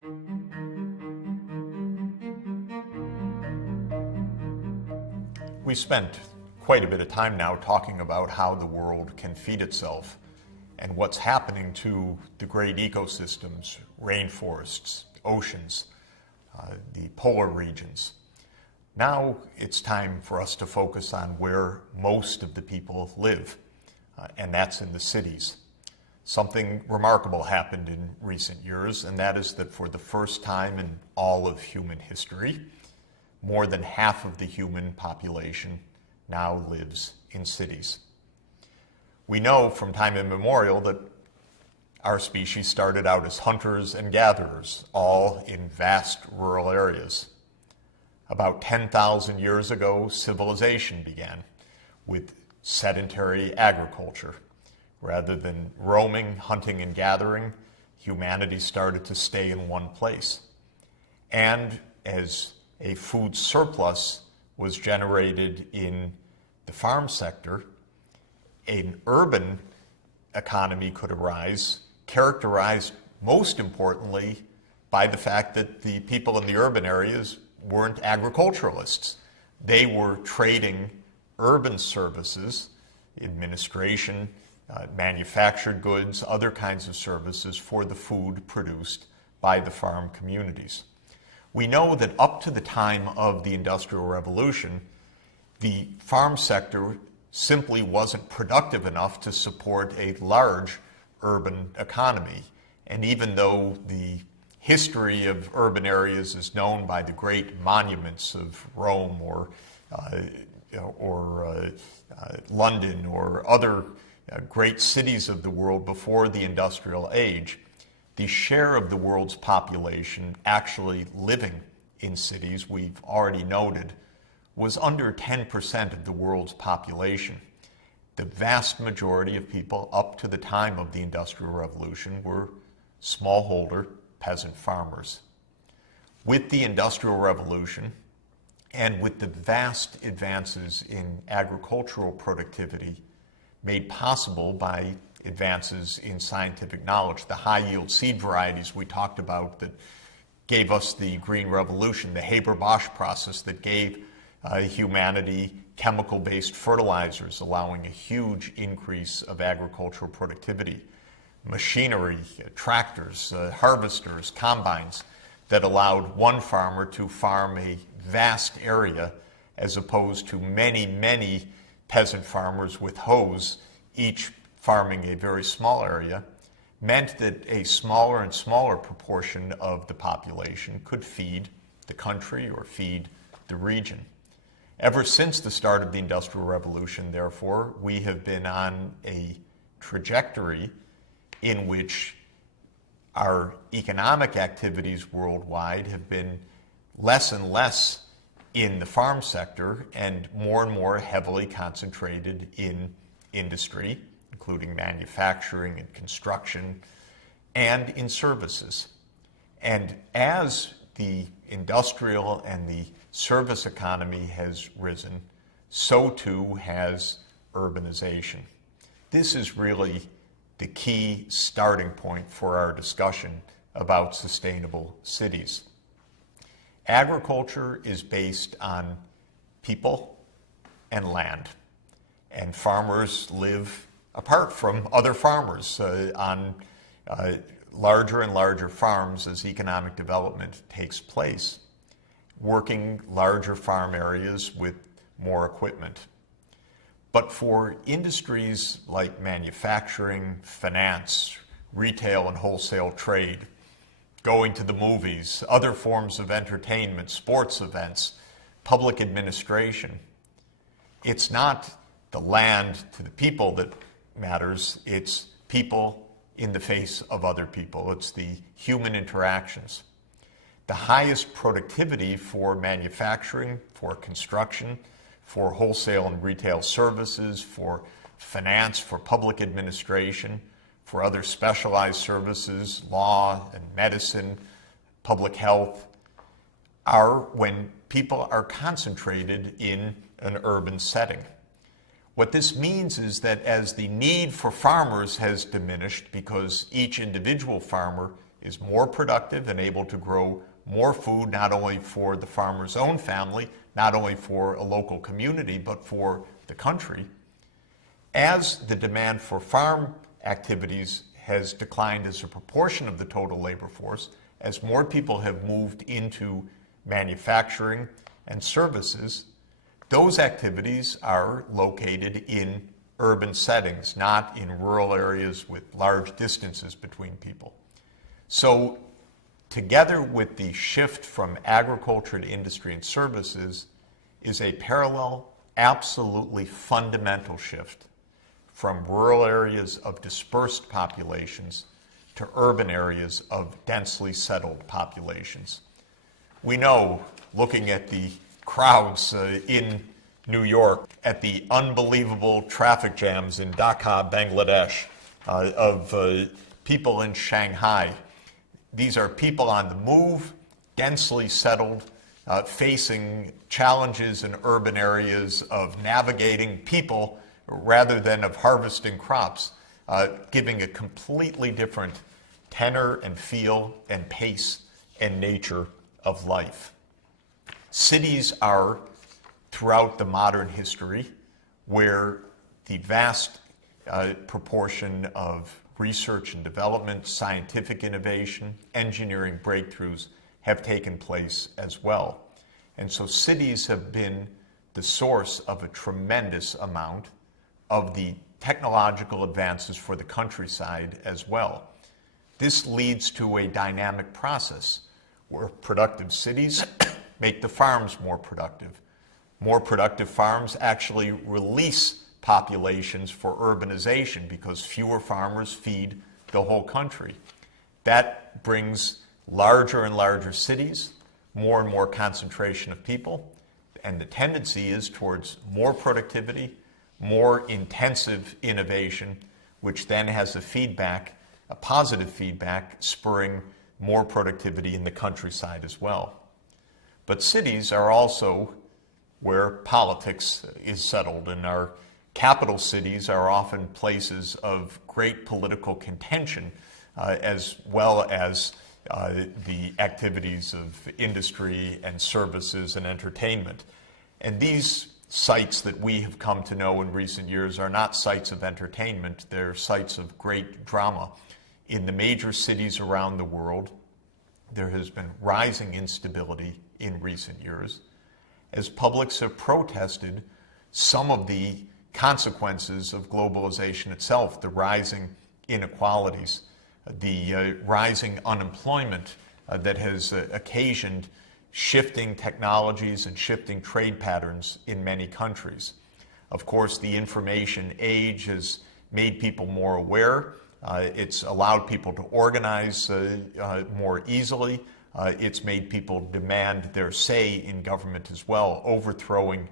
We spent quite a bit of time now talking about how the world can feed itself and what's happening to the great ecosystems, rainforests, oceans, the polar regions. Now it's time for us to focus on where most of the people live, and that's in the cities. Something remarkable happened in recent years, and that is that for the first time in all of human history, more than half of the human population now lives in cities. We know from time immemorial that our species started out as hunters and gatherers, all in vast rural areas. About 10,000 years ago, civilization began with sedentary agriculture. Rather than roaming, hunting, and gathering, humanity started to stay in one place. And as a food surplus was generated in the farm sector, an urban economy could arise, characterized most importantly by the fact that the people in the urban areas weren't agriculturalists. They were trading urban services, administration, manufactured goods, other kinds of services for the food produced by the farm communities. We know that up to the time of the Industrial Revolution, the farm sector simply wasn't productive enough to support a large urban economy. And even though the history of urban areas is known by the great monuments of Rome or London or other great cities of the world before the industrial age, the share of the world's population actually living in cities, we've already noted, was under 10% of the world's population. The vast majority of people up to the time of the Industrial Revolution were smallholder peasant farmers. With the Industrial Revolution and with the vast advances in agricultural productivity made possible by advances in scientific knowledge, the high-yield seed varieties we talked about that gave us the Green Revolution, the Haber-Bosch process that gave humanity chemical-based fertilizers, allowing a huge increase of agricultural productivity, machinery, tractors, harvesters, combines that allowed one farmer to farm a vast area as opposed to many, many peasant farmers with hoes, each farming a very small area, meant that a smaller and smaller proportion of the population could feed the country or feed the region. Ever since the start of the Industrial Revolution, therefore, we have been on a trajectory in which our economic activities worldwide have been less and less in the farm sector and more heavily concentrated in industry, including manufacturing and construction, and in services. And as the industrial and the service economy has risen, so too has urbanization. This is really the key starting point for our discussion about sustainable cities. Agriculture is based on people and land, and farmers live apart from other farmers on larger and larger farms as economic development takes place, working larger farm areas with more equipment. But for industries like manufacturing, finance, retail and wholesale trade, going to the movies, other forms of entertainment, sports events, public administration, it's not the land to the people that matters, it's people in the face of other people. It's the human interactions. The highest productivity for manufacturing, for construction, for wholesale and retail services, for finance, for public administration, for other specialized services, law and medicine, public health, are when people are concentrated in an urban setting. What this means is that as the need for farmers has diminished because each individual farmer is more productive and able to grow more food, not only for the farmer's own family, not only for a local community, but for the country. As the demand for farm activities has declined as a proportion of the total labor force, as more people have moved into manufacturing and services, those activities are located in urban settings, not in rural areas with large distances between people. So, together with the shift from agriculture to industry and services is a parallel, absolutely fundamental shift from rural areas of dispersed populations to urban areas of densely settled populations. We know, looking at the crowds in New York, at the unbelievable traffic jams in Dhaka, Bangladesh, of people in Shanghai. These are people on the move, densely settled, facing challenges in urban areas of navigating people rather than of harvesting crops, giving a completely different tenor and feel and pace and nature of life. Cities are, throughout the modern history, where the vast proportion of research and development, scientific innovation, engineering breakthroughs have taken place as well. And so cities have been the source of a tremendous amount of the technological advances for the countryside as well. This leads to a dynamic process where productive cities make the farms more productive. More productive farms actually release populations for urbanization because fewer farmers feed the whole country. That brings larger and larger cities, more and more concentration of people, and the tendency is towards more productivity, more intensive innovation, which then has a feedback, a positive feedback, spurring more productivity in the countryside as well. But cities are also where politics is settled, and our capital cities are often places of great political contention, as well as the activities of industry and services and entertainment. And these sites that we have come to know in recent years are not sites of entertainment, they're sites of great drama. In the major cities around the world, there has been rising instability in recent years as publics have protested some of the consequences of globalization itself, the rising inequalities, the rising unemployment that has occasioned shifting technologies and shifting trade patterns in many countries. Of course, the information age has made people more aware. It's allowed people to organize more easily. It's made people demand their say in government as well, overthrowing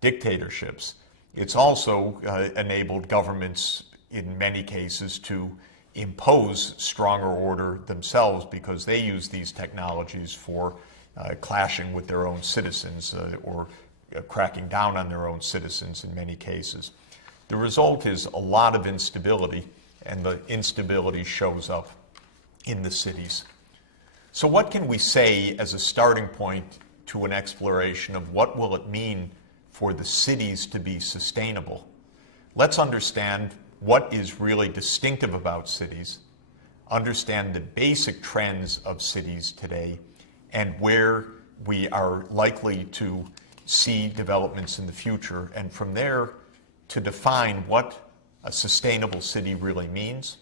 dictatorships. It's also enabled governments, in many cases, to impose stronger order themselves because they use these technologies for clashing with their own citizens or cracking down on their own citizens in many cases. The result is a lot of instability, and the instability shows up in the cities. So what can we say as a starting point to an exploration of what will it mean for the cities to be sustainable? Let's understand what is really distinctive about cities, understand the basic trends of cities today, and where we are likely to see developments in the future, and from there to define what a sustainable city really means,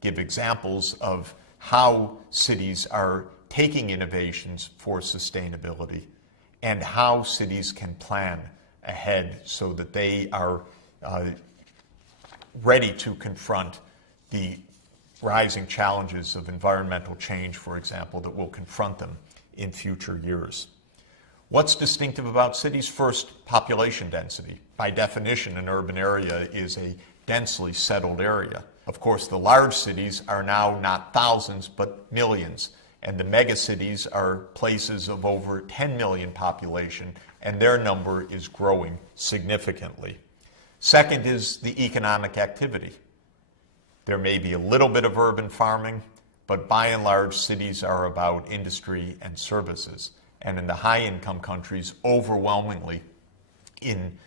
give examples of how cities are taking innovations for sustainability, and how cities can plan ahead so that they are ready to confront the rising challenges of environmental change, for example, that will confront them in future years. What's distinctive about cities? First, population density. By definition, an urban area is a densely settled area. Of course, the large cities are now not thousands, but millions. And the megacities are places of over 10 million population, and their number is growing significantly. Second is the economic activity. There may be a little bit of urban farming, but by and large, cities are about industry and services. And in the high-income countries, overwhelmingly in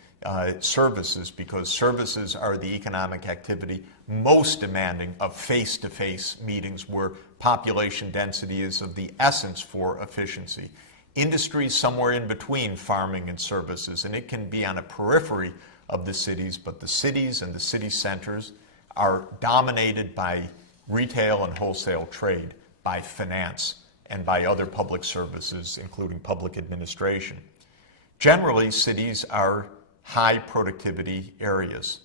services, because services are the economic activity most demanding of face-to-face meetings where population density is of the essence for efficiency. Industry is somewhere in between farming and services, and it can be on a periphery of the cities, but the cities and the city centers are dominated by retail and wholesale trade, by finance, and by other public services, including public administration. Generally, cities are high productivity areas.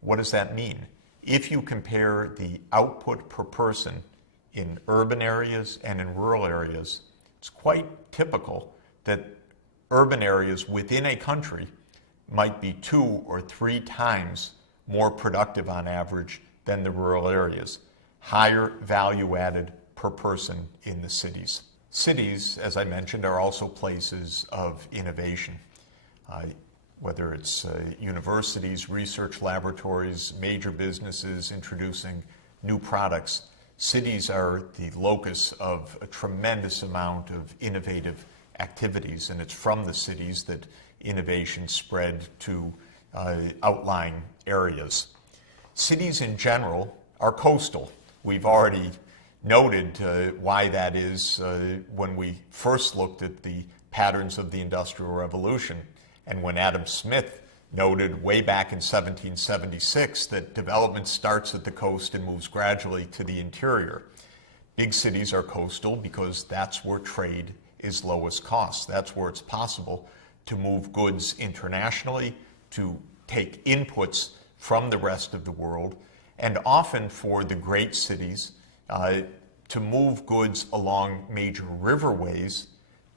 What does that mean? If you compare the output per person in urban areas and in rural areas, it's quite typical that urban areas within a country might be 2 or 3 times more productive on average than the rural areas. Higher value added per person in the cities. Cities, as I mentioned, are also places of innovation. Whether it's universities, research laboratories, major businesses introducing new products, cities are the locus of a tremendous amount of innovative activities, and it's from the cities that innovation spread to outlying areas. Cities in general are coastal. We've already noted why that is when we first looked at the patterns of the Industrial Revolution, and when Adam Smith noted way back in 1776 that development starts at the coast and moves gradually to the interior. Big cities are coastal because that's where trade is lowest cost. That's where it's possible to move goods internationally, to take inputs from the rest of the world, and often for the great cities to move goods along major riverways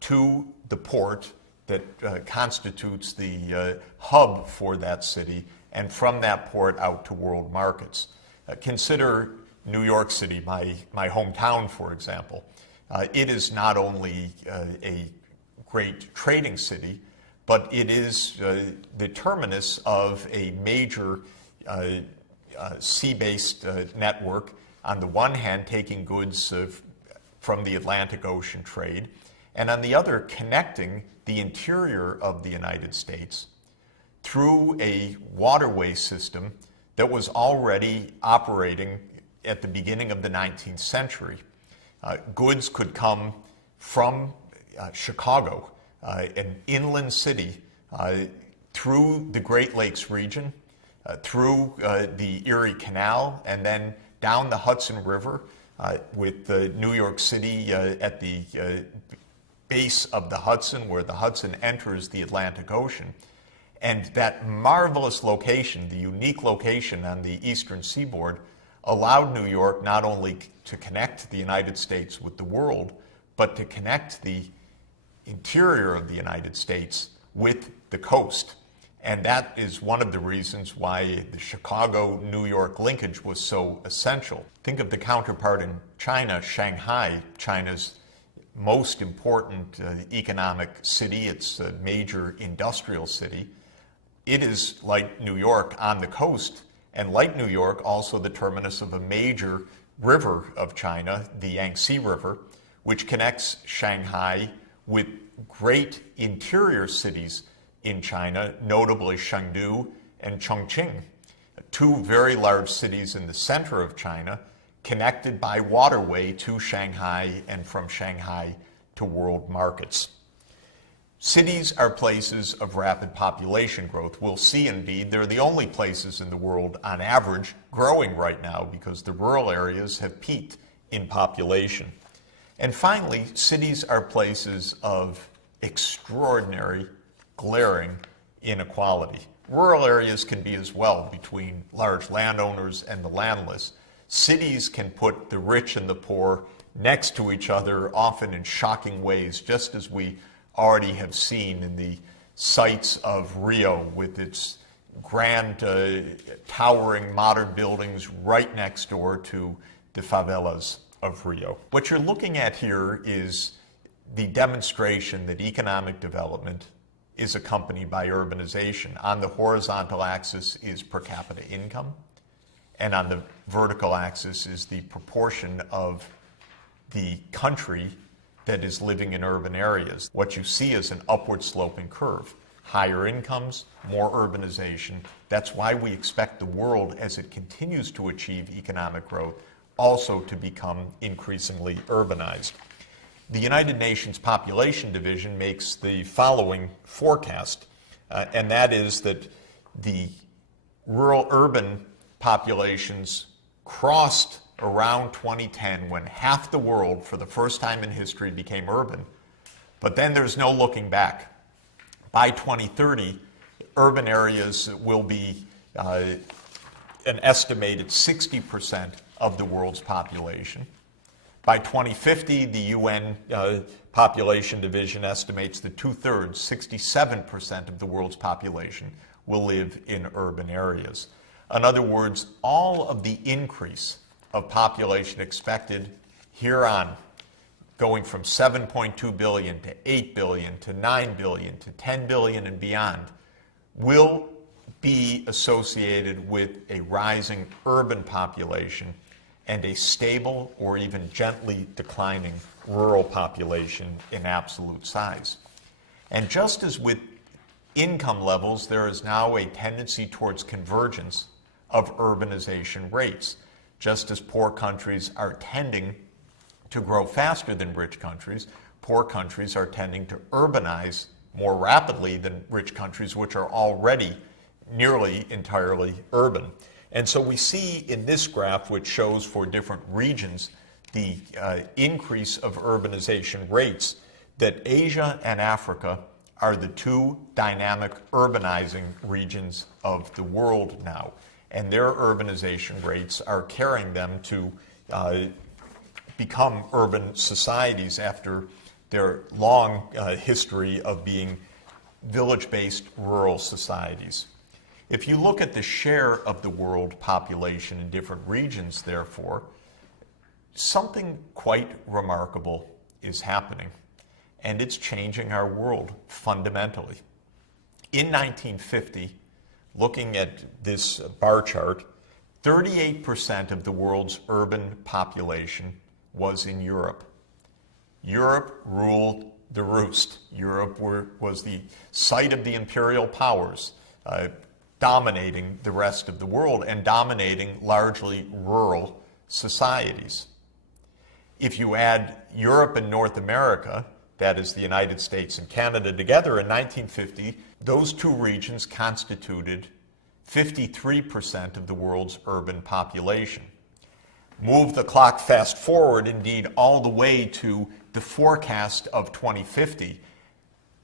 to the port that constitutes the hub for that city, and from that port out to world markets. Consider New York City, my hometown, for example. It is not only a great trading city, but it is the terminus of a major sea-based network, on the one hand taking goods from the Atlantic Ocean trade, and on the other connecting the interior of the United States through a waterway system that was already operating at the beginning of the 19th century. Goods could come from Chicago, an inland city, through the Great Lakes region, through the Erie Canal, and then down the Hudson River with New York City at the base of the Hudson, where the Hudson enters the Atlantic Ocean. And that marvelous location, the unique location on the eastern seaboard, allowed New York not only to connect the United States with the world, but to connect the interior of the United States with the coast. And that is one of the reasons why the Chicago-New York linkage was so essential. Think of the counterpart in China, Shanghai, China's most important economic city. It's a major industrial city. It is, like New York, on the coast, and like New York, also the terminus of a major river of China, the Yangtze River, which connects Shanghai with great interior cities in China, notably Chengdu and Chongqing, 2 very large cities in the center of China, connected by waterway to Shanghai and from Shanghai to world markets. Cities are places of rapid population growth. We'll see, indeed, they're the only places in the world, on average, growing right now because the rural areas have peaked in population. And finally, cities are places of extraordinary, glaring inequality. Rural areas can be as well, between large landowners and the landless. Cities can put the rich and the poor next to each other, often in shocking ways, just as we already have seen in the sites of Rio, with its grand, towering modern buildings right next door to the favelas of Rio. What you're looking at here is the demonstration that economic development is accompanied by urbanization. On the horizontal axis is per capita income, and on the vertical axis is the proportion of the country that is living in urban areas. What you see is an upward sloping curve. Higher incomes, more urbanization. That's why we expect the world, as it continues to achieve economic growth, also to become increasingly urbanized. The United Nations Population Division makes the following forecast, and that is that the rural-urban populations crossed around 2010 when half the world, for the first time in history, became urban. But then there's no looking back. By 2030, urban areas will be an estimated 60% of the world's population. By 2050, the UN Population Division estimates that 2/3, 67% of the world's population will live in urban areas. In other words, all of the increase of population expected here on, going from 7.2 billion to 8 billion to 9 billion to 10 billion and beyond, will be associated with a rising urban population and a stable or even gently declining rural population in absolute size. And just as with income levels, there is now a tendency towards convergence of urbanization rates. Just as poor countries are tending to grow faster than rich countries, poor countries are tending to urbanize more rapidly than rich countries, which are already nearly entirely urban. And so we see in this graph, which shows for different regions the increase of urbanization rates, that Asia and Africa are the two dynamic urbanizing regions of the world now. And their urbanization rates are carrying them to become urban societies after their long history of being village-based rural societies. If you look at the share of the world population in different regions, therefore, something quite remarkable is happening, and it's changing our world fundamentally. In 1950, looking at this bar chart, 38% of the world's urban population was in Europe. Europe ruled the roost. Europe was the site of the imperial powers, dominating the rest of the world and dominating largely rural societies. If you add Europe and North America, that is the United States and Canada together, in 1950, those two regions constituted 53% of the world's urban population. Move the clock fast forward, indeed, all the way to the forecast of 2050,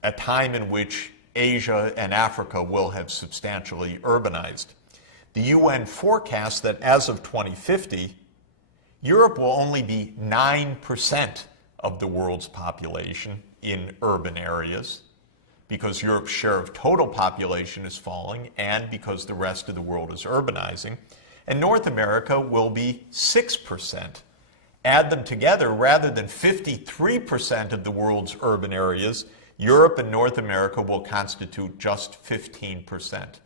a time in which Asia and Africa will have substantially urbanized. The UN forecasts that as of 2050, Europe will only be 9% of the world's population in urban areas, because Europe's share of total population is falling and because the rest of the world is urbanizing. And North America will be 6%. Add them together, rather than 53% of the world's urban areas, Europe and North America will constitute just 15%.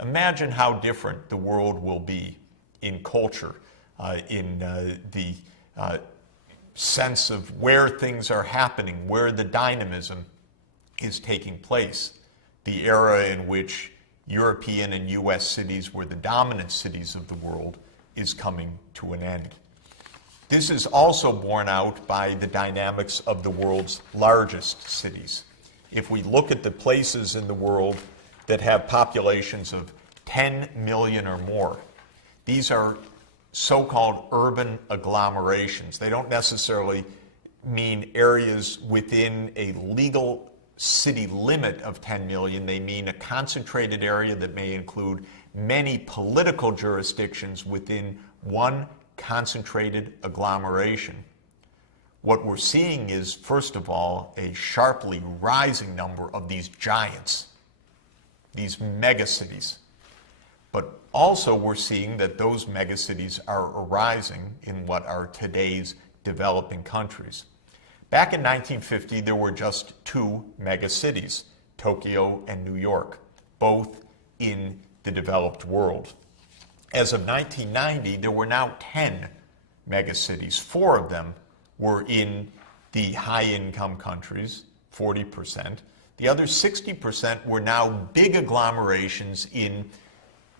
Imagine how different the world will be in culture, in the sense of where things are happening, where the dynamism is taking place. The era in which European and U.S. cities were the dominant cities of the world is coming to an end. This is also borne out by the dynamics of the world's largest cities. If we look at the places in the world that have populations of 10 million or more, these are so-called urban agglomerations. They don't necessarily mean areas within a legal city limit of 10 million. They mean a concentrated area that may include many political jurisdictions within one concentrated agglomeration. What we're seeing is, first of all, a sharply rising number of these giants, these megacities. But also we're seeing that those megacities are arising in what are today's developing countries. Back in 1950, there were just two megacities, Tokyo and New York, both in the developed world. As of 1990, there were now 10 megacities. 4 of them were in the high-income countries, 40%. The other 60% were now big agglomerations in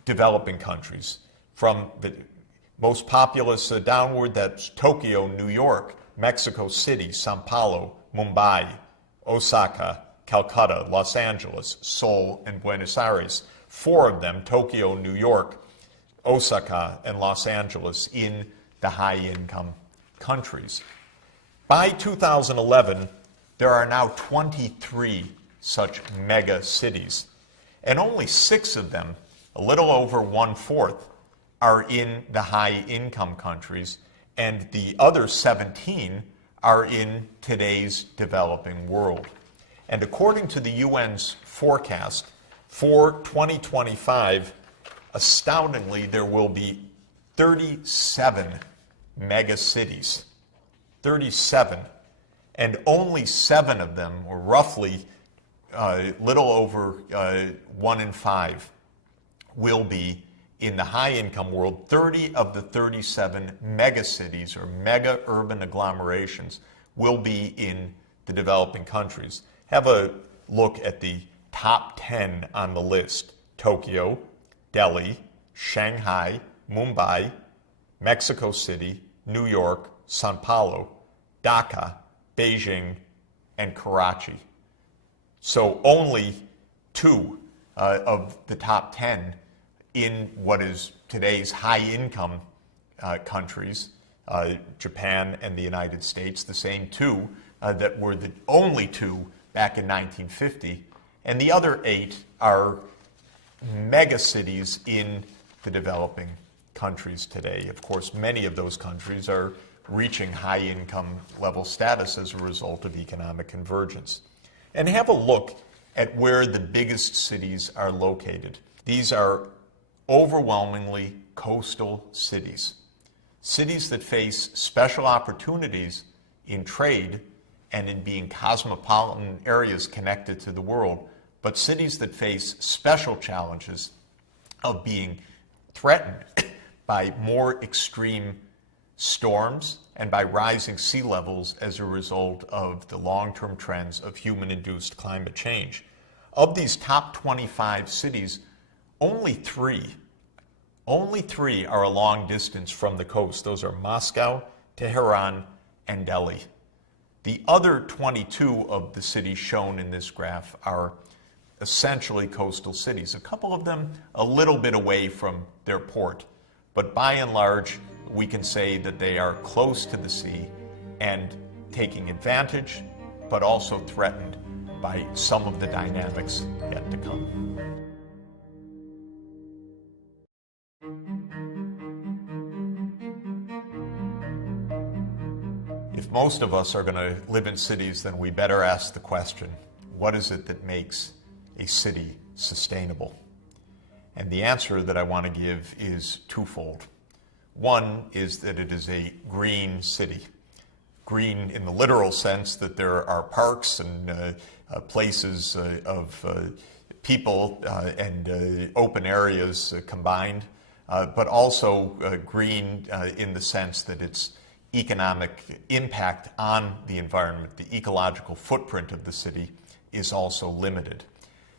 developing countries. From the most populous downward, that's Tokyo, New York, Mexico City, Sao Paulo, Mumbai, Osaka, Calcutta, Los Angeles, Seoul, and Buenos Aires. 4 of them, Tokyo, New York, Osaka, and Los Angeles, in the high-income countries. By 2011, there are now 23 such mega cities, and only 6 of them, a little over 1/4, are in the high-income countries, and the other 17 are in today's developing world. And according to the UN's forecast, for 2025, astoundingly, there will be 37 mega cities. 37. And only 7 of them, or roughly little over 1 in 5, will be in the high-income world. 30 of the 37 megacities, or mega urban agglomerations, will be in the developing countries. Have a look at the top 10 on the list: Tokyo, Delhi, Shanghai, Mumbai, Mexico City, New York, Sao Paulo, Dhaka, Beijing, and Karachi. So only 2 of the top 10 in what is today's high-income countries, Japan and the United States, the same 2 that were the only 2 back in 1950, and the other 8 are megacities in the developing countries today. Of course, many of those countries are reaching high-income level status as a result of economic convergence. And have a look at where the biggest cities are located. These are overwhelmingly coastal cities. Cities that face special opportunities in trade and in being cosmopolitan areas connected to the world, but cities that face special challenges of being threatened by more extreme storms and by rising sea levels as a result of the long-term trends of human-induced climate change. Of these top 25 cities, only three are a long distance from the coast. Those are Moscow, Tehran, and Delhi. The other 22 of the cities shown in this graph are essentially coastal cities. A couple of them a little bit away from their port, but by and large, we can say that they are close to the sea and taking advantage, but also threatened by some of the dynamics yet to come. If most of us are going to live in cities, then we better ask the question, what is it that makes a city sustainable? And the answer that I want to give is twofold. One is that it is a green city. Green in the literal sense that there are parks and places of people and open areas combined, but also green in the sense that its economic impact on the environment, the ecological footprint of the city, is also limited.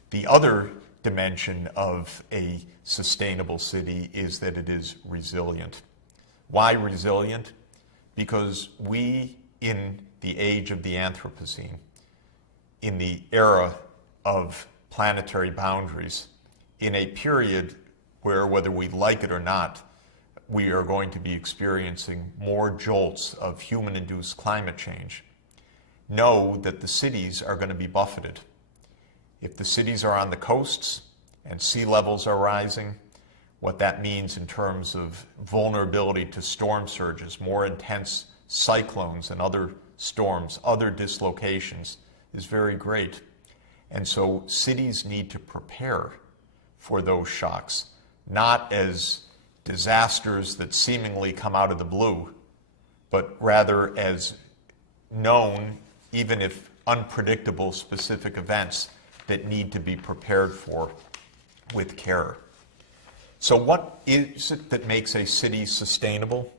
The other dimension of a sustainable city is that it is resilient. Why resilient? Because we, in the age of the Anthropocene, in the era of planetary boundaries, in a period where, whether we like it or not, we are going to be experiencing more jolts of human-induced climate change, know that the cities are going to be buffeted. If the cities are on the coasts and sea levels are rising, what that means in terms of vulnerability to storm surges, more intense cyclones and other storms, other dislocations, is very great. And so cities need to prepare for those shocks, not as disasters that seemingly come out of the blue, but rather as known, even if unpredictable, specific events that need to be prepared for with care. So what is it that makes a city sustainable?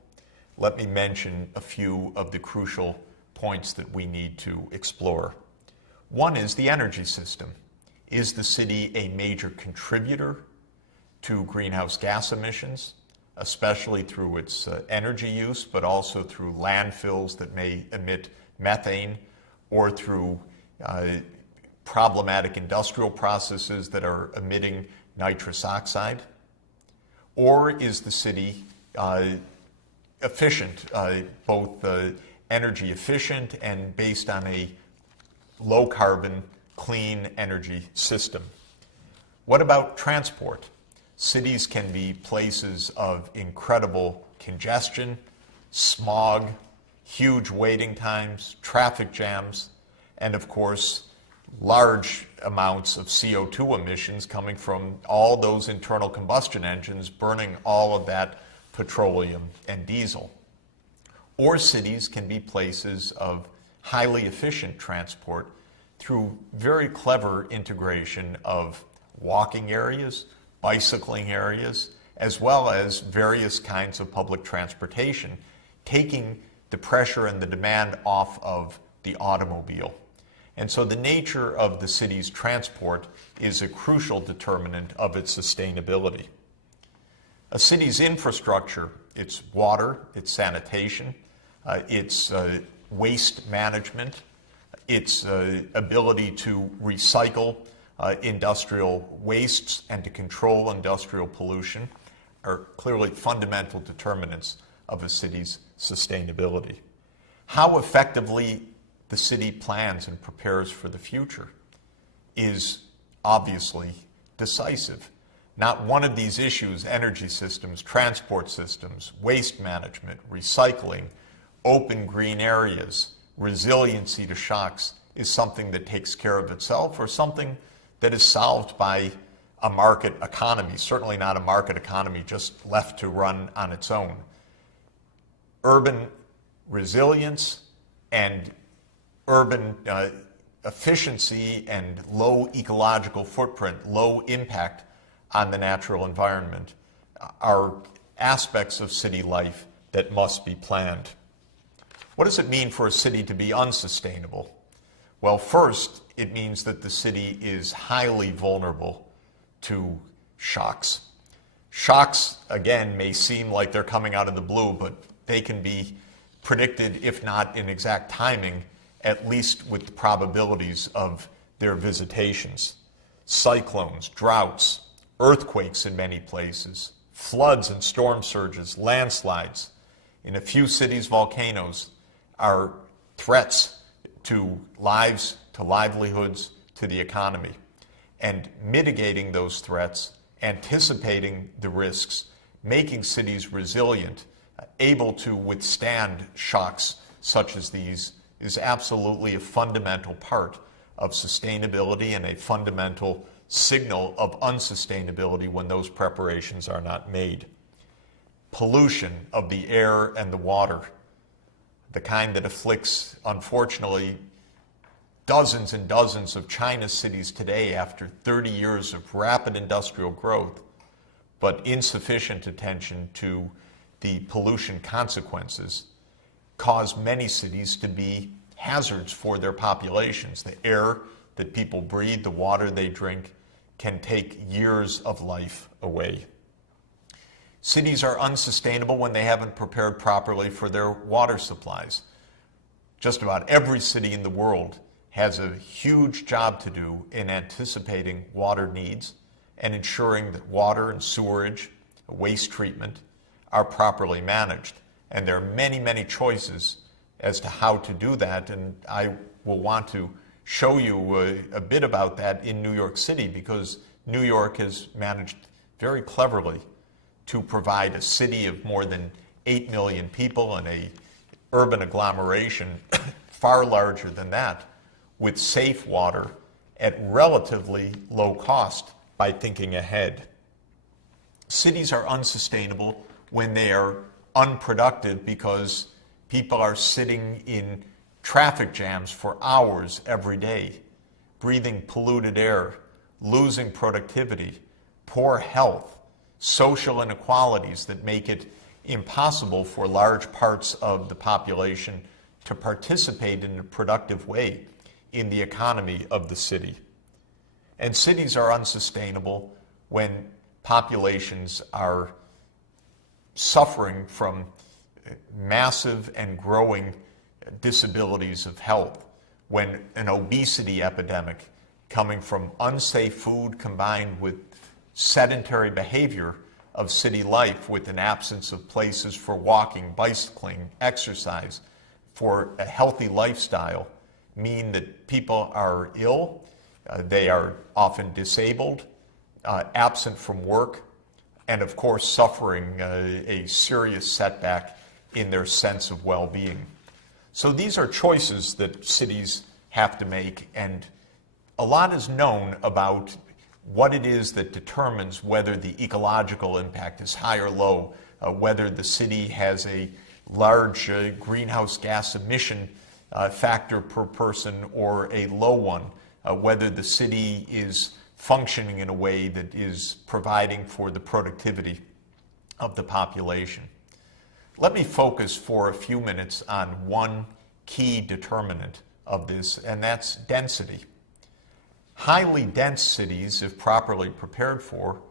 let me mention a few of the crucial points that we need to explore. One is the energy system. Is the city a major contributor to greenhouse gas emissions, especially through its energy use, but also through landfills that may emit methane, or through problematic industrial processes that are emitting nitrous oxide? Or is the city efficient, both energy efficient and based on a low carbon, clean energy system? What about transport? Cities can be places of incredible congestion, smog, huge waiting times, traffic jams, and of course, large amounts of CO2 emissions coming from all those internal combustion engines burning all of that petroleum and diesel. Or cities can be places of highly efficient transport through very clever integration of walking areas, bicycling areas, as well as various kinds of public transportation, taking the pressure and the demand off of the automobile. And so the nature of the city's transport is a crucial determinant of its sustainability. A city's infrastructure, its water, its sanitation, its waste management, its ability to recycle industrial wastes and to control industrial pollution are clearly fundamental determinants of a city's sustainability. How effectively the city plans and prepares for the future is obviously decisive. Not one of these issues, energy systems, transport systems, waste management, recycling, open green areas, resiliency to shocks, is something that takes care of itself or something that is solved by a market economy, certainly not a market economy just left to run on its own. Urban resilience and urban efficiency and low ecological footprint, low impact on the natural environment are aspects of city life that must be planned. What does it mean for a city to be unsustainable? Well, first, it means that the city is highly vulnerable to shocks. Shocks, again, may seem like they're coming out of the blue, but they can be predicted, if not in exact timing, at least with the probabilities of their visitations. Cyclones, droughts, earthquakes in many places, floods and storm surges, landslides. In a few cities, volcanoes are threats to lives, to livelihoods, to the economy. And mitigating those threats, anticipating the risks, making cities resilient, able to withstand shocks such as these, is absolutely a fundamental part of sustainability and a fundamental signal of unsustainability when those preparations are not made. Pollution of the air and the water, the kind that afflicts, unfortunately, dozens and dozens of China's cities today after 30 years of rapid industrial growth, but insufficient attention to the pollution consequences, cause many cities to be hazards for their populations. The air that people breathe, the water they drink, can take years of life away. Cities are unsustainable when they haven't prepared properly for their water supplies. Just about every city in the world has a huge job to do in anticipating water needs and ensuring that water and sewerage, waste treatment, are properly managed. And there are many, many choices as to how to do that, and I will want to show you a bit about that in New York City, because New York has managed very cleverly to provide a city of more than 8 million people and an urban agglomeration far larger than that with safe water at relatively low cost by thinking ahead. Cities are unsustainable when they are unproductive because people are sitting in traffic jams for hours every day, breathing polluted air, losing productivity, poor health, social inequalities that make it impossible for large parts of the population to participate in a productive way in the economy of the city. And cities are unsustainable when populations are suffering from massive and growing disabilities of health, when an obesity epidemic coming from unsafe food combined with sedentary behavior of city life, with an absence of places for walking, bicycling, exercise, for a healthy lifestyle, mean that people are ill, they are often disabled, absent from work, and of course suffering a serious setback in their sense of well-being. So these are choices that cities have to make, and a lot is known about what it is that determines whether the ecological impact is high or low, whether the city has a large greenhouse gas emission factor per person or a low one, whether the city is functioning in a way that is providing for the productivity of the population. Let me focus for a few minutes on one key determinant of this, and that's density. Highly dense cities, if properly prepared for,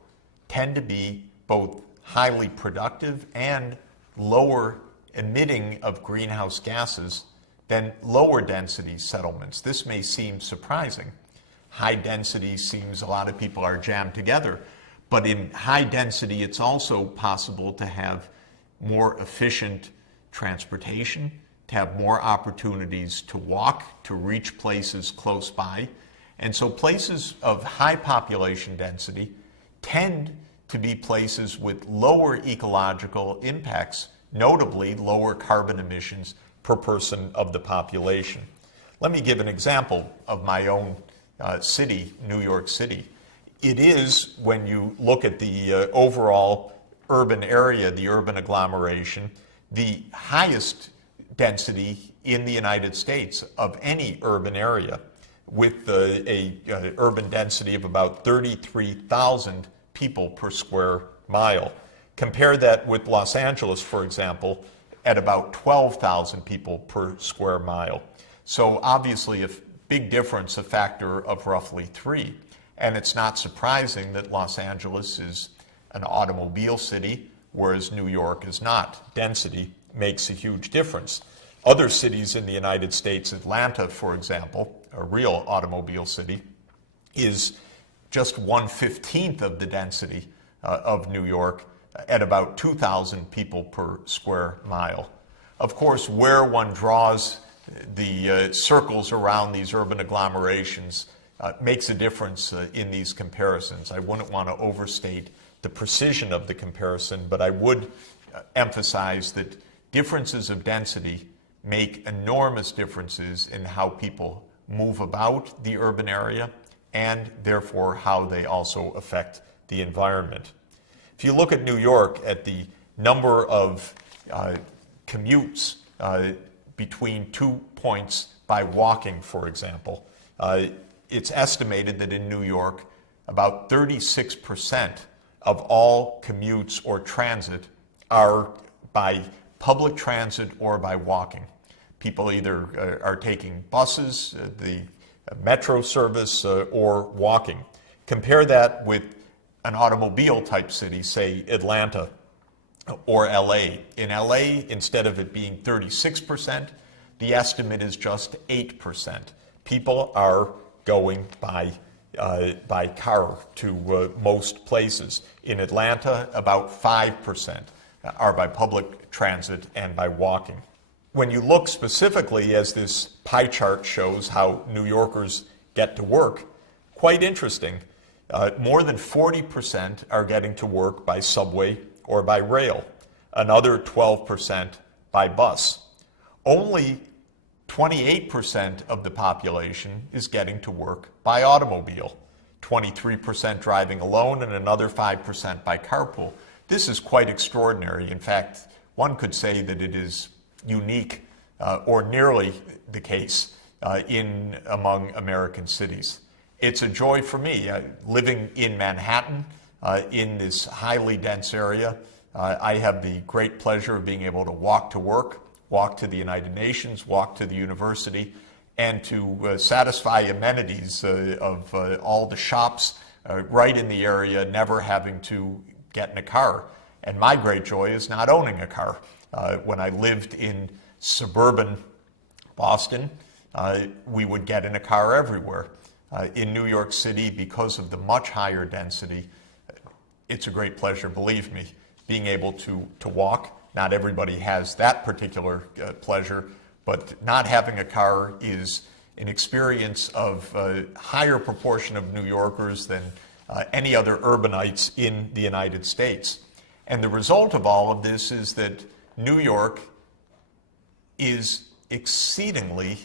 tend to be both highly productive and lower emitting of greenhouse gases than lower density settlements. This may seem surprising. High density seems a lot of people are jammed together, but in high density it's also possible to have more efficient transportation, to have more opportunities to walk, to reach places close by. And so places of high population density tend to be places with lower ecological impacts, notably lower carbon emissions per person of the population. Let me give an example of my own city, New York City. It is, when you look at the overall urban area, the urban agglomeration, the highest density in the United States of any urban area, with a urban density of about 33,000 people per square mile. Compare that with Los Angeles, for example, at about 12,000 people per square mile. So obviously a big difference, a factor of roughly 3. And it's not surprising that Los Angeles is an automobile city, whereas New York is not. Density makes a huge difference. Other cities in the United States, Atlanta, for example, a real automobile city, is just 1/15 of the density of New York, at about 2,000 people per square mile. Of course, where one draws the circles around these urban agglomerations makes a difference in these comparisons. I wouldn't want to overstate the precision of the comparison, but I would emphasize that differences of density make enormous differences in how people move about the urban area and therefore how they also affect the environment. If you look at New York, at the number of commutes between 2 points by walking, for example, it's estimated that in New York, about 36% of all commutes or transit are by public transit or by walking. People either are taking buses, the metro service, or walking. Compare that with an automobile type city, say Atlanta or LA. In LA, instead of it being 36%, the estimate is just 8%. People are going by car to most places. In Atlanta, about 5% are by public transit and by walking. When you look specifically, as this pie chart shows, how New Yorkers get to work, quite interesting. More than 40% are getting to work by subway or by rail. Another 12% by bus. Only 28% of the population is getting to work by automobile. 23% driving alone and another 5% by carpool. This is quite extraordinary. In fact, one could say that it is unique or nearly the case among American cities. It's a joy for me living in Manhattan in this highly dense area. I have the great pleasure of being able to walk to work, walk to the United Nations, walk to the university, and to satisfy amenities of all the shops right in the area, never having to get in a car. And my great joy is not owning a car. When I lived in suburban Boston, we would get in a car everywhere. In New York City, because of the much higher density, it's a great pleasure, believe me, being able to walk. Not everybody has that particular pleasure, but not having a car is an experience of a higher proportion of New Yorkers than any other urbanites in the United States. And the result of all of this is that New York is exceedingly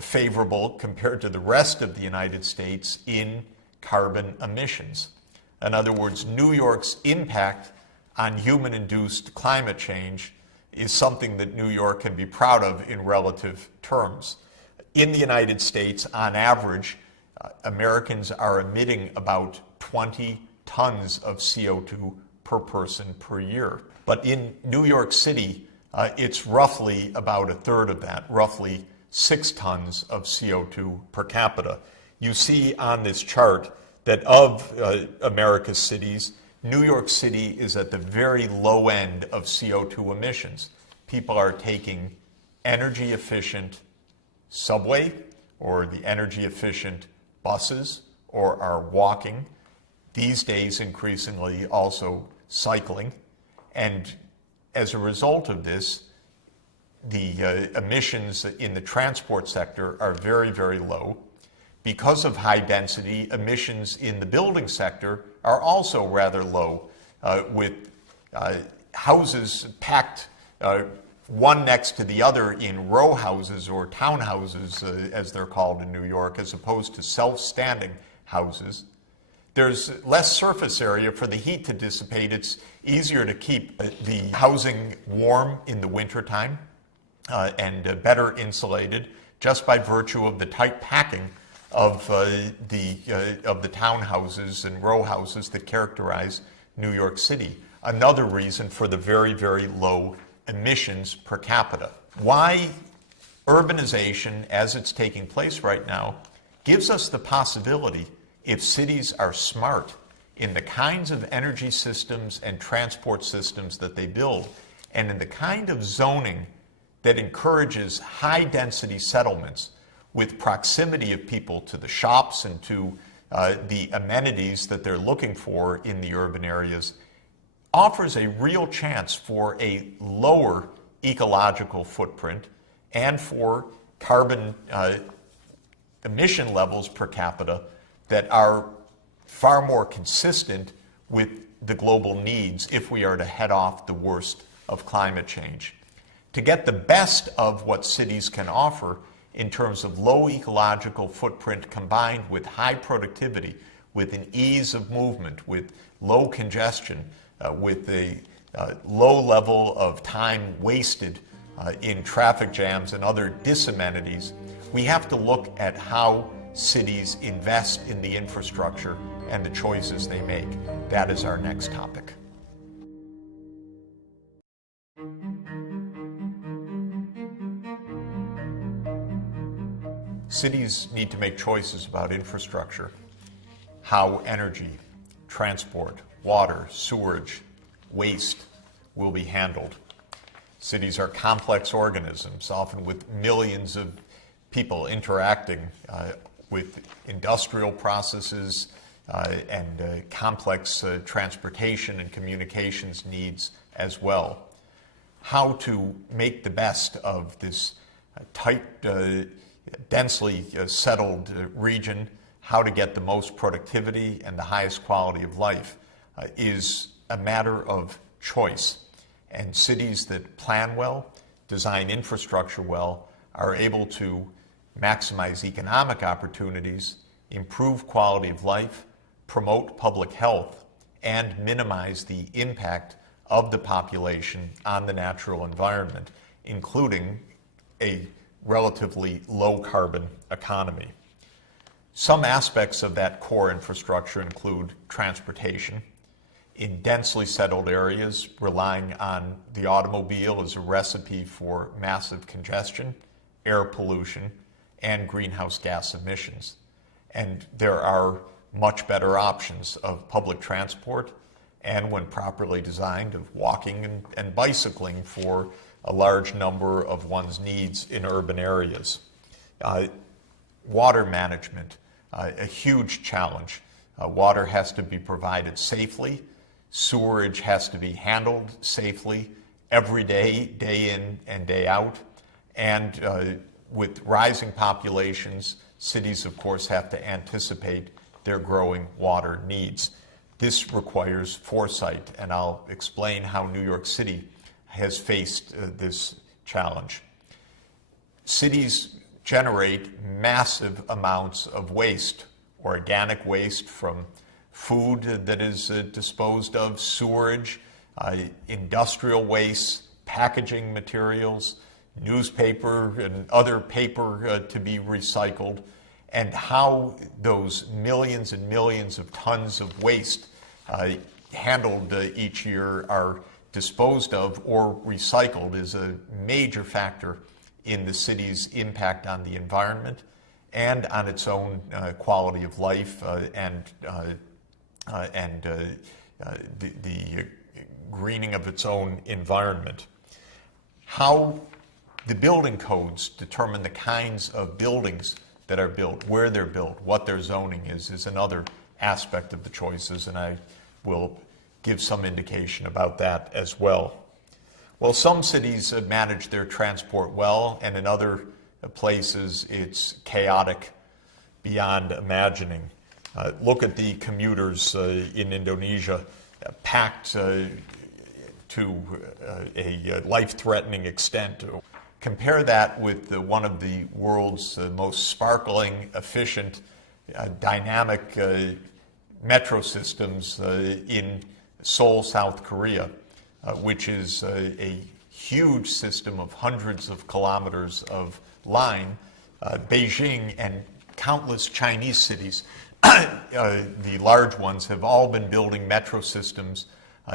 favorable compared to the rest of the United States in carbon emissions. In other words, New York's impact on human-induced climate change is something that New York can be proud of in relative terms. In the United States, on average, Americans are emitting about 20 tons of CO2 per person per year. But in New York City, it's roughly about a third of that, roughly 6 tons of CO2 per capita. You see on this chart that of America's cities, New York City is at the very low end of CO2 emissions. People are taking energy efficient subway or the energy efficient buses or are walking. These days, increasingly also cycling. And as a result of this, the emissions in the transport sector are very, very low. Because of high density, emissions in the building sector are also rather low, with houses packed one next to the other in row houses or townhouses, as they're called in New York, as opposed to self-standing houses. There's less surface area for the heat to dissipate. It's easier to keep the housing warm in the wintertime and better insulated just by virtue of the tight packing of the townhouses and row houses that characterize New York City. Another reason for the very, very low emissions per capita. Why urbanization, as it's taking place right now, gives us the possibility, if cities are smart in the kinds of energy systems and transport systems that they build, and in the kind of zoning that encourages high-density settlements with proximity of people to the shops and to the amenities that they're looking for in the urban areas, offers a real chance for a lower ecological footprint and for carbon emission levels per capita that are far more consistent with the global needs if we are to head off the worst of climate change. To get the best of what cities can offer in terms of low ecological footprint combined with high productivity, with an ease of movement, with low congestion, with a low level of time wasted in traffic jams and other disamenities, we have to look at how cities invest in the infrastructure and the choices they make. That is our next topic. Cities need to make choices about infrastructure, how energy, transport, water, sewerage, waste will be handled. Cities are complex organisms, often with millions of people interacting with industrial processes and complex transportation and communications needs as well. How to make the best of this tight, densely settled region, how to get the most productivity and the highest quality of life is a matter of choice. And cities that plan well, design infrastructure well, are able to maximize economic opportunities, improve quality of life, promote public health, and minimize the impact of the population on the natural environment, including a relatively low carbon economy. Some aspects of that core infrastructure include transportation. in densely settled areas, relying on the automobile as a recipe for massive congestion, air pollution, and greenhouse gas emissions. And there are much better options of public transport, and when properly designed, of walking and bicycling for a large number of one's needs in urban areas. Water management, a huge challenge. Water has to be provided safely. Sewerage has to be handled safely every day, day in and day out. And with rising populations, cities, of course, have to anticipate their growing water needs. This requires foresight, and I'll explain how New York City has faced this challenge. Cities generate massive amounts of waste, organic waste from food that is disposed of, sewerage, industrial waste, packaging materials, newspaper and other paper to be recycled, and how those millions and millions of tons of waste handled each year are disposed of or recycled is a major factor in the city's impact on the environment and on its own quality of life and the greening of its own environment. How the building codes determine the kinds of buildings that are built, where they're built, what their zoning is another aspect of the choices, and I will give some indication about that as well. Well, some cities manage their transport well, and in other places it's chaotic beyond imagining. Look at the commuters in Indonesia, packed to a life-threatening extent. Compare that with one of the world's most sparkling, efficient, dynamic metro systems in Seoul, South Korea, which is a huge system of hundreds of kilometers of line. Beijing and countless Chinese cities, the large ones, have all been building metro systems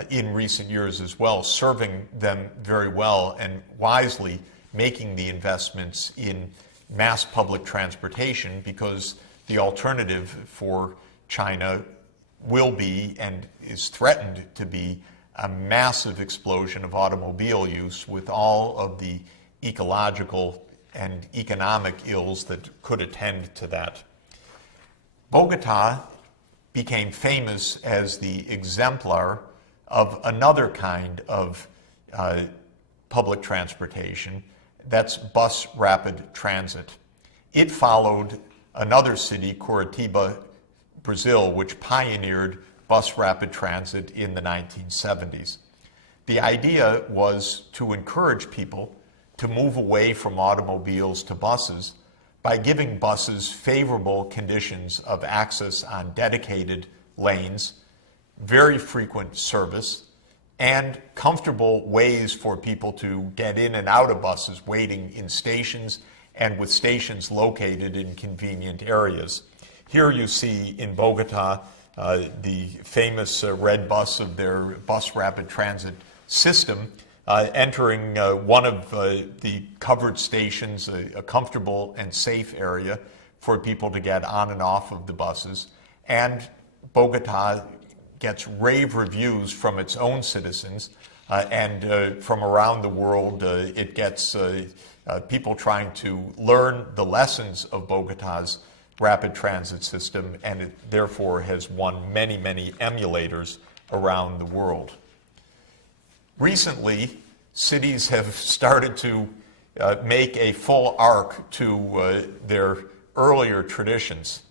in recent years as well, serving them very well and wisely making the investments in mass public transportation, because the alternative for China will be and is threatened to be a massive explosion of automobile use with all of the ecological and economic ills that could attend to that. Bogota became famous as the exemplar of another kind of public transportation. That's bus rapid transit. It followed another city, Curitiba, Brazil, which pioneered bus rapid transit in the 1970s. The idea was to encourage people to move away from automobiles to buses by giving buses favorable conditions of access on dedicated lanes, very frequent service, and comfortable ways for people to get in and out of buses, waiting in stations and with stations located in convenient areas. Here you see in Bogota the famous red bus of their bus rapid transit system entering one of the covered stations, a comfortable and safe area for people to get on and off of the buses. And Bogota gets rave reviews from its own citizens and from around the world. It gets people trying to learn the lessons of Bogota's rapid transit system, and it therefore has won many, many emulators around the world. Recently, cities have started to make a full arc to their earlier traditions.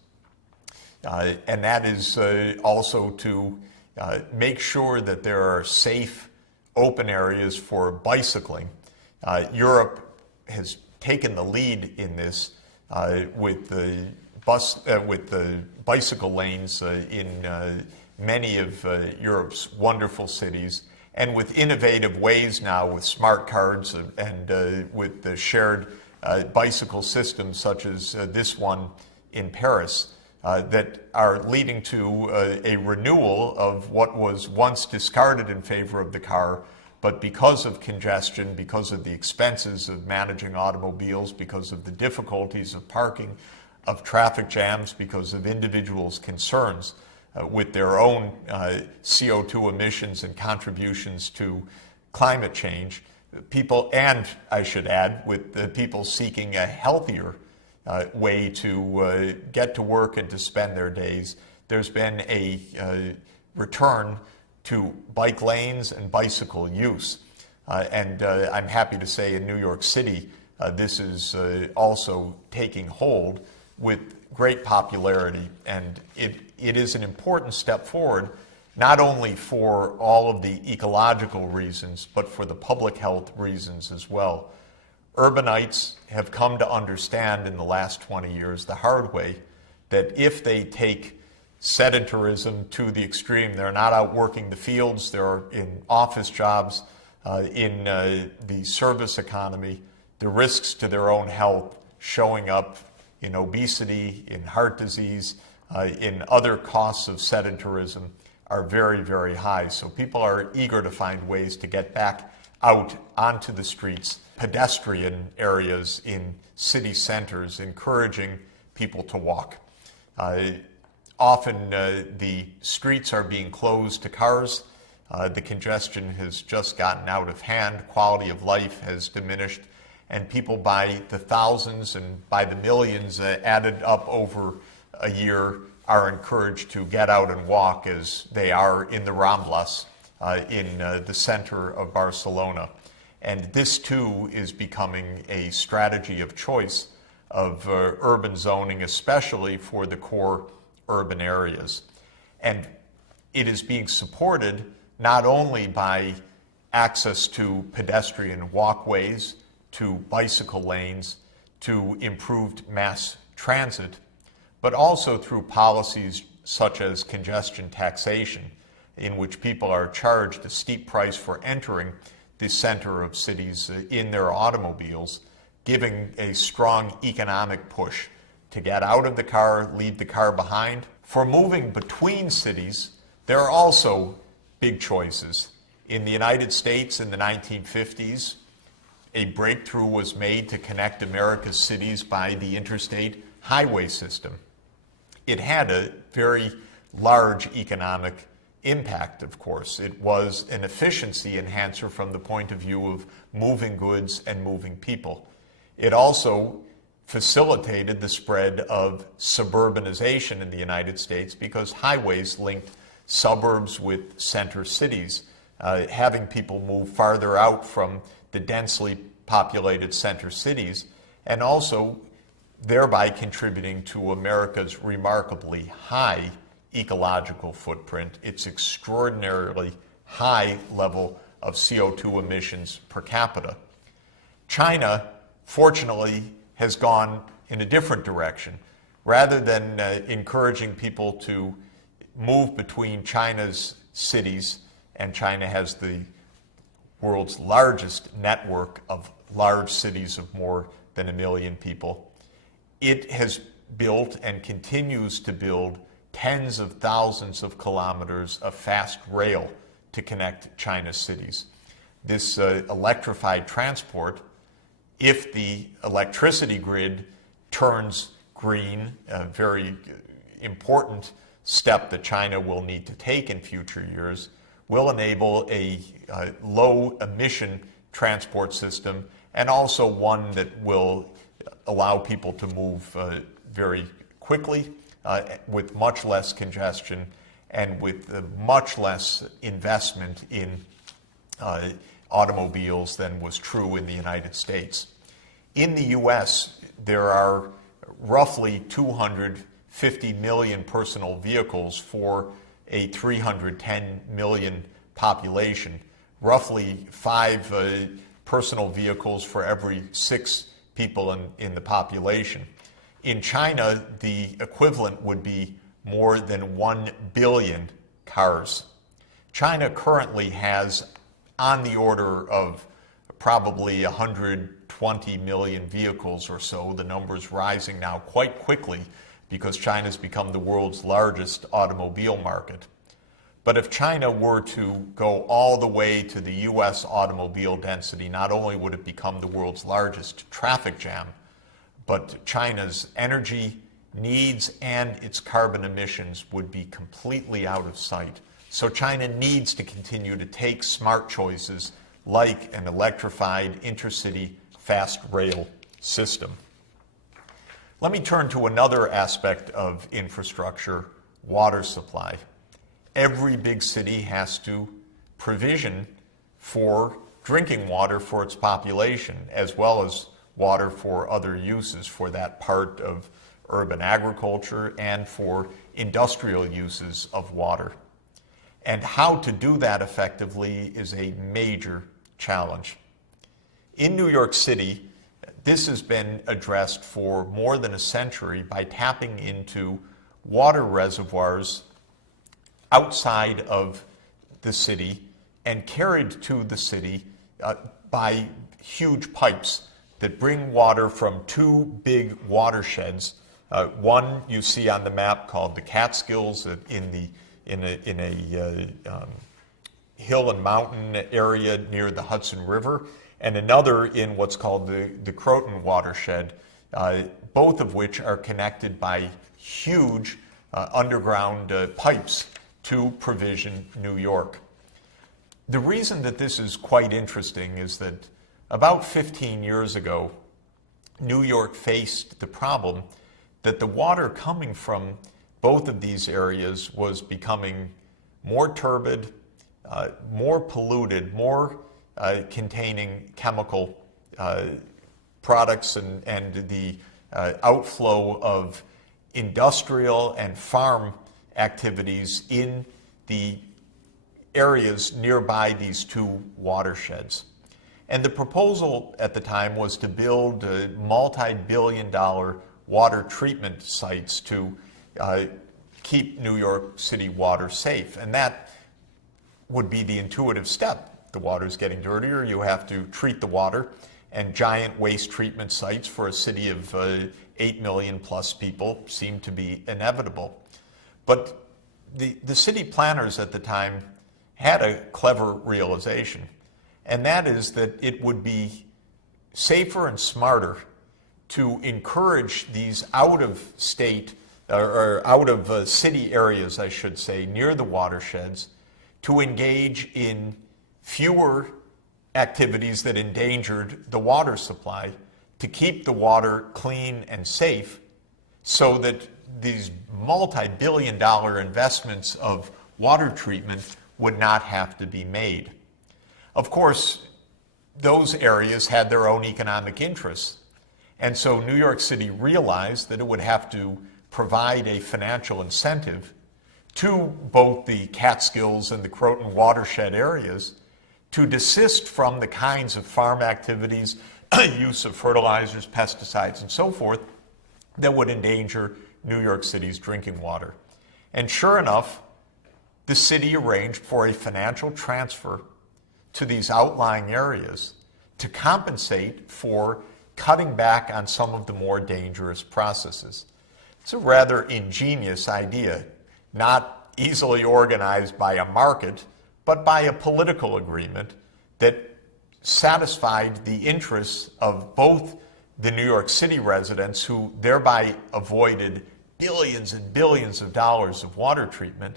And that is also to make sure that there are safe, open areas for bicycling. Europe has taken the lead in this with the bicycle lanes in many of Europe's wonderful cities, and with innovative ways now with smart cards and with the shared bicycle systems such as this one in Paris. that are leading to a renewal of what was once discarded in favor of the car, but because of congestion, because of the expenses of managing automobiles, because of the difficulties of parking, of traffic jams, because of individuals' concerns with their own CO2 emissions and contributions to climate change, people, and I should add, with the people seeking a healthier way to get to work and to spend their days, there's been a return to bike lanes and bicycle use. And I'm happy to say in New York City, this is also taking hold with great popularity. And it is an important step forward, not only for all of the ecological reasons, but for the public health reasons as well. Urbanites have come to understand in the last 20 years the hard way that if they take sedentarism to the extreme, they're not out working the fields, they're in office jobs, in the service economy, the risks to their own health showing up in obesity, in heart disease, in other costs of sedentarism are very, very high. So people are eager to find ways to get back out onto the streets, pedestrian areas in city centers, encouraging people to walk. Often the streets are being closed to cars. The congestion has just gotten out of hand. Quality of life has diminished. And people by the thousands and by the millions added up over a year are encouraged to get out and walk as they are in the Ramblas in the center of Barcelona. And this too is becoming a strategy of choice of urban zoning, especially for the core urban areas. And it is being supported not only by access to pedestrian walkways, to bicycle lanes, to improved mass transit, but also through policies such as congestion taxation, in which people are charged a steep price for entering the center of cities in their automobiles, giving a strong economic push to get out of the car, leave the car behind. For moving between cities, there are also big choices. In the United States in the 1950s, a breakthrough was made to connect America's cities by the interstate highway system. It had a very large economic impact, of course. It was an efficiency enhancer from the point of view of moving goods and moving people. It also facilitated the spread of suburbanization in the United States because highways linked suburbs with center cities, having people move farther out from the densely populated center cities, and also thereby contributing to America's remarkably high ecological footprint, its extraordinarily high level of CO2 emissions per capita. China, fortunately, has gone in a different direction. Rather than encouraging people to move between China's cities, and China has the world's largest network of large cities of more than 1 million people, it has built and continues to build tens of thousands of kilometers of fast rail to connect China's cities. This electrified transport, if the electricity grid turns green, a very important step that China will need to take in future years, will enable a low emission transport system and also one that will allow people to move very quickly with much less congestion and with much less investment in automobiles than was true in the United States. In the U.S., there are roughly 250 million personal vehicles for a 310 million population, roughly 5 personal vehicles for every 6 people in the population. In China, the equivalent would be more than 1 billion cars. China currently has on the order of probably 120 million vehicles or so. The number's rising now quite quickly because China's become the world's largest automobile market. But if China were to go all the way to the US automobile density, not only would it become the world's largest traffic jam, but China's energy needs and its carbon emissions would be completely out of sight. So China needs to continue to take smart choices like an electrified intercity fast rail system. Let me turn to another aspect of infrastructure, water supply. Every big city has to provision for drinking water for its population, as well as water for other uses for that part of urban agriculture and for industrial uses of water. And how to do that effectively is a major challenge. In New York City, this has been addressed for more than a century by tapping into water reservoirs outside of the city and carried to the city by huge pipes that bring water from two big watersheds. One you see on the map called the Catskills in a hill and mountain area near the Hudson River, and another in what's called the Croton watershed, both of which are connected by huge underground pipes to provision New York. The reason that this is quite interesting is that about 15 years ago, New York faced the problem that the water coming from both of these areas was becoming more turbid, more polluted, more containing chemical products, and the outflow of industrial and farm activities in the areas nearby these two watersheds. And the proposal at the time was to build multi-billion-dollar water treatment sites to keep New York City water safe. And that would be the intuitive step. The water's getting dirtier, you have to treat the water, and giant waste treatment sites for a city of 8 million plus people seem to be inevitable. But the city planners at the time had a clever realization, and that is that it would be safer and smarter to encourage these out-of-state, or out-of-city areas, I should say, near the watersheds, to engage in fewer activities that endangered the water supply, to keep the water clean and safe, so that these multi-billion-dollar investments of water treatment would not have to be made. Of course, those areas had their own economic interests, and so New York City realized that it would have to provide a financial incentive to both the Catskills and the Croton watershed areas to desist from the kinds of farm activities, use of fertilizers, pesticides, and so forth that would endanger New York City's drinking water. And sure enough, the city arranged for a financial transfer to these outlying areas to compensate for cutting back on some of the more dangerous processes. It's a rather ingenious idea, not easily organized by a market, but by a political agreement that satisfied the interests of both the New York City residents, who thereby avoided billions and billions of dollars of water treatment,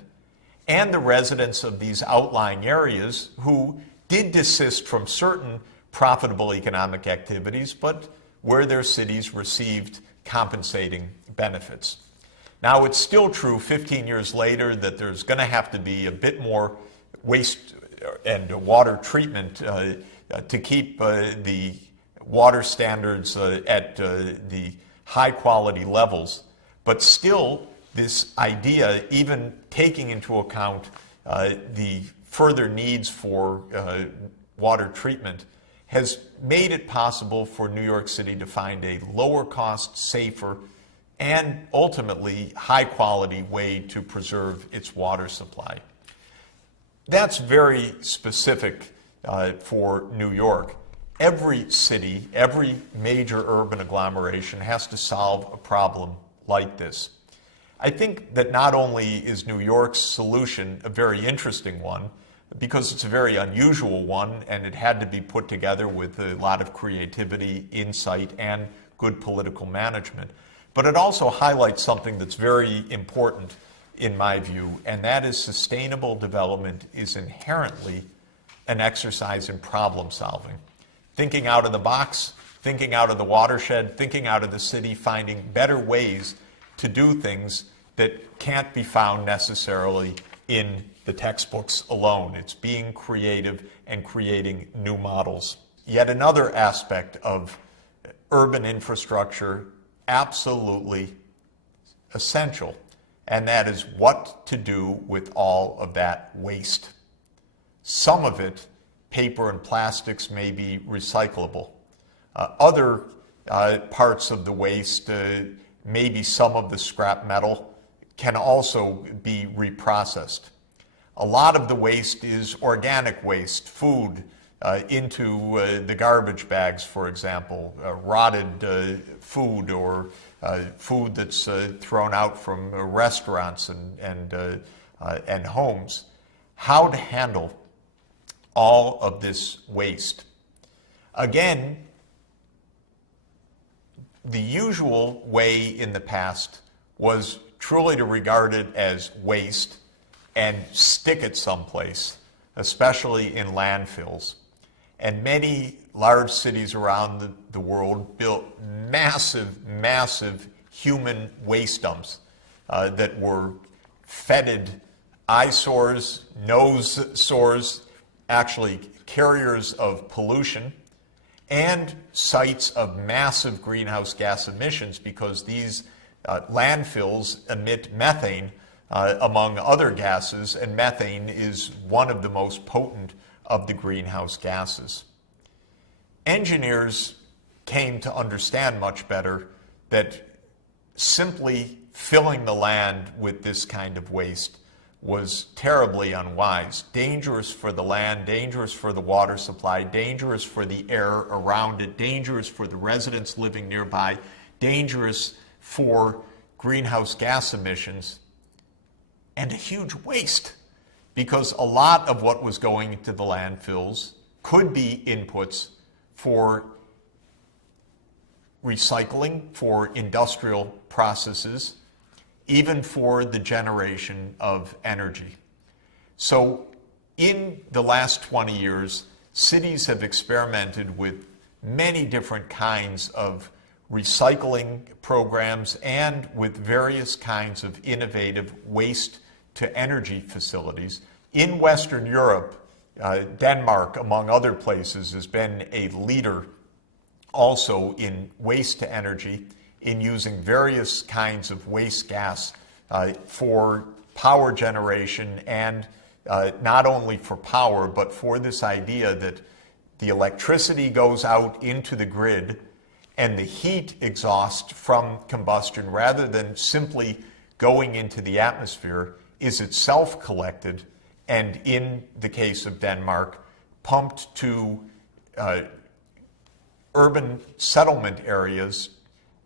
and the residents of these outlying areas who did desist from certain profitable economic activities, but where their cities received compensating benefits. Now, it's still true 15 years later that there's going to have to be a bit more waste and water treatment to keep the water standards at the high quality levels. But still, this idea, even taking into account the further needs for water treatment, has made it possible for New York City to find a lower cost, safer, and ultimately high quality way to preserve its water supply. That's very specific for New York. Every city, every major urban agglomeration has to solve a problem like this. I think that not only is New York's solution a very interesting one, because it's a very unusual one and it had to be put together with a lot of creativity, insight, and good political management, but it also highlights something that's very important in my view, and that is sustainable development is inherently an exercise in problem solving. Thinking out of the box, thinking out of the watershed, thinking out of the city, finding better ways to do things that can't be found necessarily in the textbooks alone. It's being creative and creating new models. Yet another aspect of urban infrastructure absolutely essential, and that is what to do with all of that waste. Some of it, paper and plastics, may be recyclable. Other parts of the waste, maybe some of the scrap metal, can also be reprocessed. A lot of the waste is organic waste, food into the garbage bags, for example, rotted food or food that's thrown out from restaurants and homes. How to handle all of this waste. Again, the usual way in the past was truly to regard it as waste and stick it someplace, especially in landfills. And many large cities around the world built massive, massive human waste dumps that were fetid eyesores, nose sores, actually carriers of pollution, and sites of massive greenhouse gas emissions, because these landfills emit methane, among other gases, and methane is one of the most potent of the greenhouse gases. Engineers came to understand much better that simply filling the land with this kind of waste was terribly unwise, dangerous for the land, dangerous for the water supply, dangerous for the air around it, dangerous for the residents living nearby, dangerous for greenhouse gas emissions, and a huge waste, because a lot of what was going into the landfills could be inputs for recycling, for industrial processes, even for the generation of energy. So in the last 20 years, cities have experimented with many different kinds of recycling programs and with various kinds of innovative waste-to-energy facilities. In Western Europe, Denmark, among other places, has been a leader also in waste-to-energy, in using various kinds of waste gas for power generation, and not only for power, but for this idea that the electricity goes out into the grid and the heat exhaust from combustion, rather than simply going into the atmosphere, is itself collected and, in the case of Denmark, pumped to urban settlement areas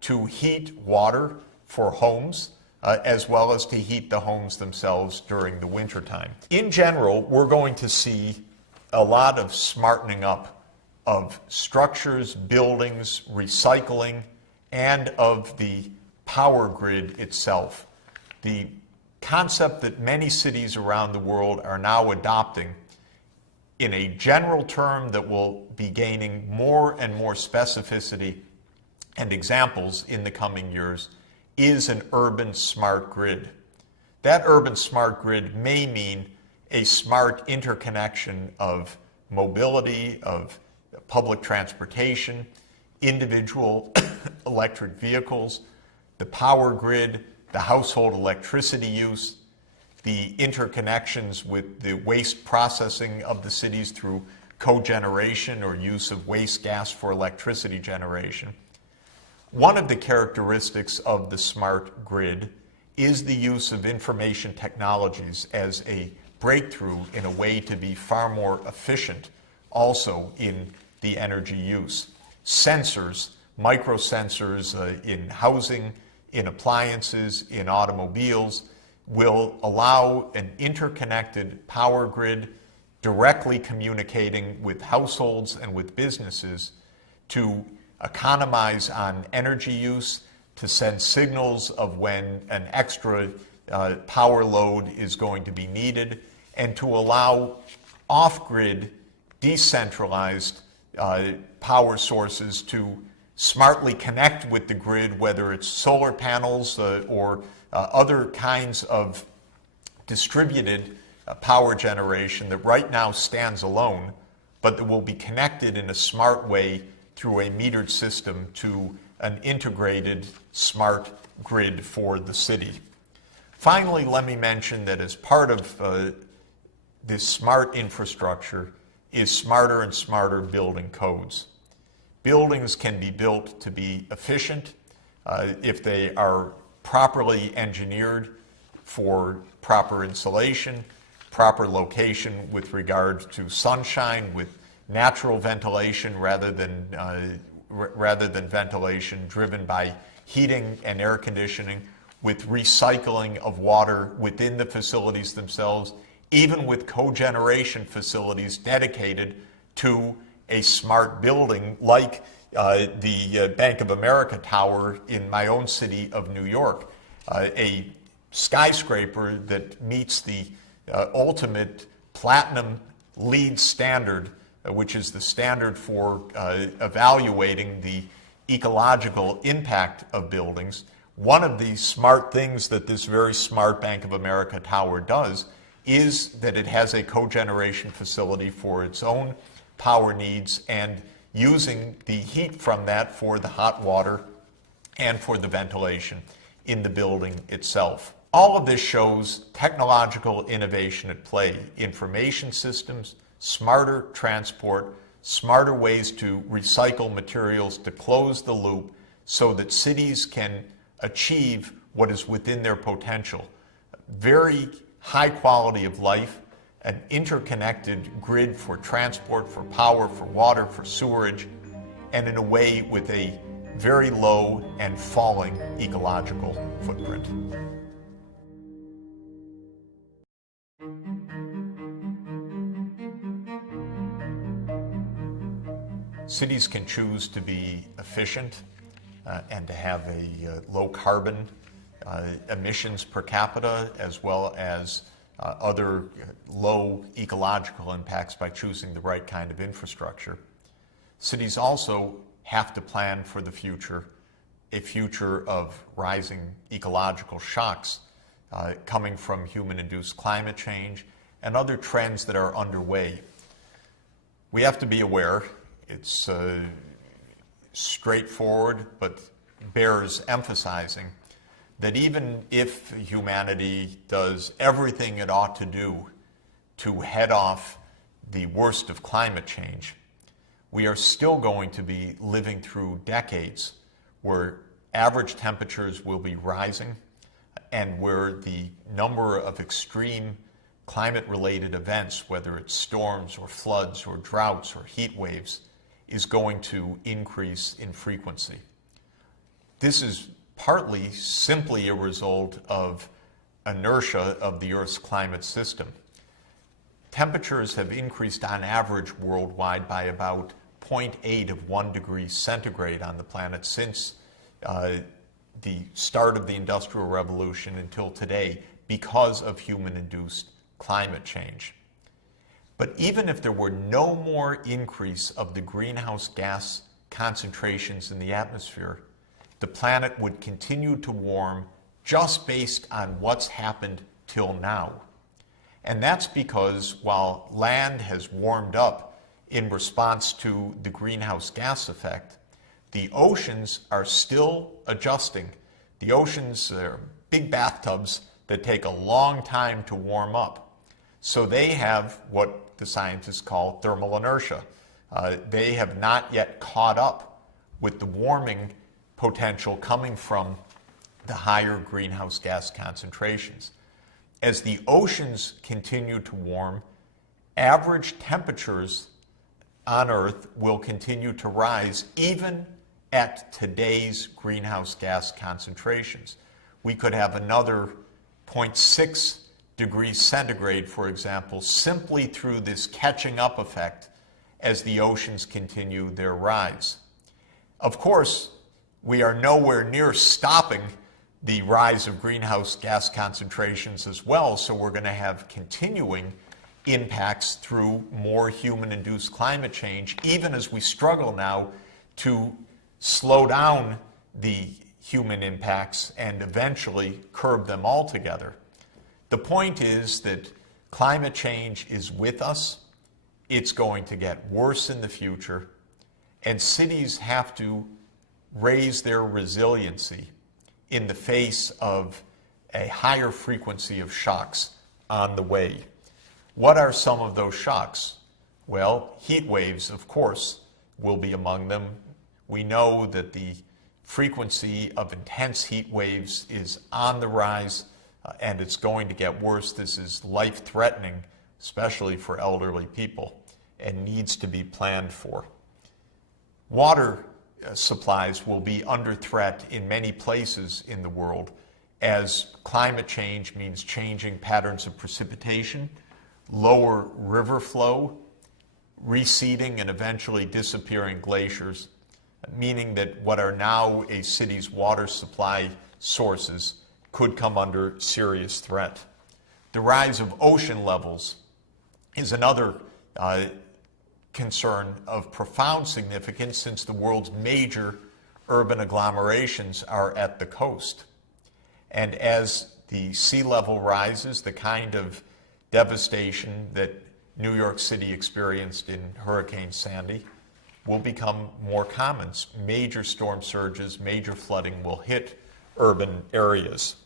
to heat water for homes, as well as to heat the homes themselves during the wintertime. In general, we're going to see a lot of smartening up of structures, buildings, recycling, and of the power grid itself. The concept that many cities around the world are now adopting, in a general term that will be gaining more and more specificity and examples in the coming years, is an urban smart grid. That urban smart grid may mean a smart interconnection of mobility, of public transportation, individual electric vehicles, the power grid, the household electricity use, the interconnections with the waste processing of the cities through cogeneration or use of waste gas for electricity generation. One of the characteristics of the smart grid is the use of information technologies as a breakthrough in a way to be far more efficient also in the energy use. Sensors, microsensors in housing, in appliances, in automobiles, will allow an interconnected power grid directly communicating with households and with businesses to economize on energy use, to send signals of when an extra power load is going to be needed, and to allow off-grid, decentralized power sources to smartly connect with the grid, whether it's solar panels or other kinds of distributed power generation that right now stands alone, but that will be connected in a smart way through a metered system to an integrated smart grid for the city. Finally, let me mention that as part of this smart infrastructure is smarter and smarter building codes. Buildings can be built to be efficient if they are properly engineered for proper insulation, proper location with regard to sunshine, with natural ventilation rather than ventilation driven by heating and air conditioning, with recycling of water within the facilities themselves, even with cogeneration facilities dedicated to a smart building like the Bank of America Tower in my own city of New York, a skyscraper that meets the ultimate platinum LEED standard, which is the standard for evaluating the ecological impact of buildings. One of the smart things that this very smart Bank of America Tower does is that it has a cogeneration facility for its own power needs and using the heat from that for the hot water and for the ventilation in the building itself. All of this shows technological innovation at play: information systems, smarter transport, smarter ways to recycle materials to close the loop so that cities can achieve what is within their potential. Very high quality of life, an interconnected grid for transport, for power, for water, for sewerage, and in a way with a very low and falling ecological footprint. Cities can choose to be efficient and to have a low carbon emissions per capita, as well as other low ecological impacts by choosing the right kind of infrastructure. Cities also have to plan for the future, a future of rising ecological shocks coming from human-induced climate change and other trends that are underway. We have to be aware. It's straightforward, but bears emphasizing that even if humanity does everything it ought to do to head off the worst of climate change, we are still going to be living through decades where average temperatures will be rising and where the number of extreme climate-related events, whether it's storms or floods or droughts or heat waves, is going to increase in frequency. This is partly simply a result of inertia of the Earth's climate system. Temperatures have increased on average worldwide by about 0.8 of 1 degree centigrade on the planet since the start of the Industrial Revolution until today because of human-induced climate change. But even if there were no more increase of the greenhouse gas concentrations in the atmosphere, the planet would continue to warm just based on what's happened till now. And that's because while land has warmed up in response to the greenhouse gas effect, the oceans are still adjusting. The oceans are big bathtubs that take a long time to warm up. So they have what the scientists call thermal inertia. They have not yet caught up with the warming potential coming from the higher greenhouse gas concentrations. As the oceans continue to warm, average temperatures on Earth will continue to rise even at today's greenhouse gas concentrations. We could have another 0.6 degrees centigrade, for example, simply through this catching up effect as the oceans continue their rise. Of course, we are nowhere near stopping the rise of greenhouse gas concentrations as well, so we're going to have continuing impacts through more human-induced climate change, even as we struggle now to slow down the human impacts and eventually curb them altogether. The point is that climate change is with us. It's going to get worse in the future, and cities have to raise their resiliency in the face of a higher frequency of shocks on the way. What are some of those shocks? Well, heat waves, of course, will be among them. We know that the frequency of intense heat waves is on the rise, and it's going to get worse. This is life-threatening, especially for elderly people, and needs to be planned for. Water supplies will be under threat in many places in the world as climate change means changing patterns of precipitation, lower river flow, receding and eventually disappearing glaciers, meaning that what are now a city's water supply sources could come under serious threat. The rise of ocean levels is another concern of profound significance, since the world's major urban agglomerations are at the coast. And as the sea level rises, the kind of devastation that New York City experienced in Hurricane Sandy will become more common. Major storm surges, major flooding will hit urban areas.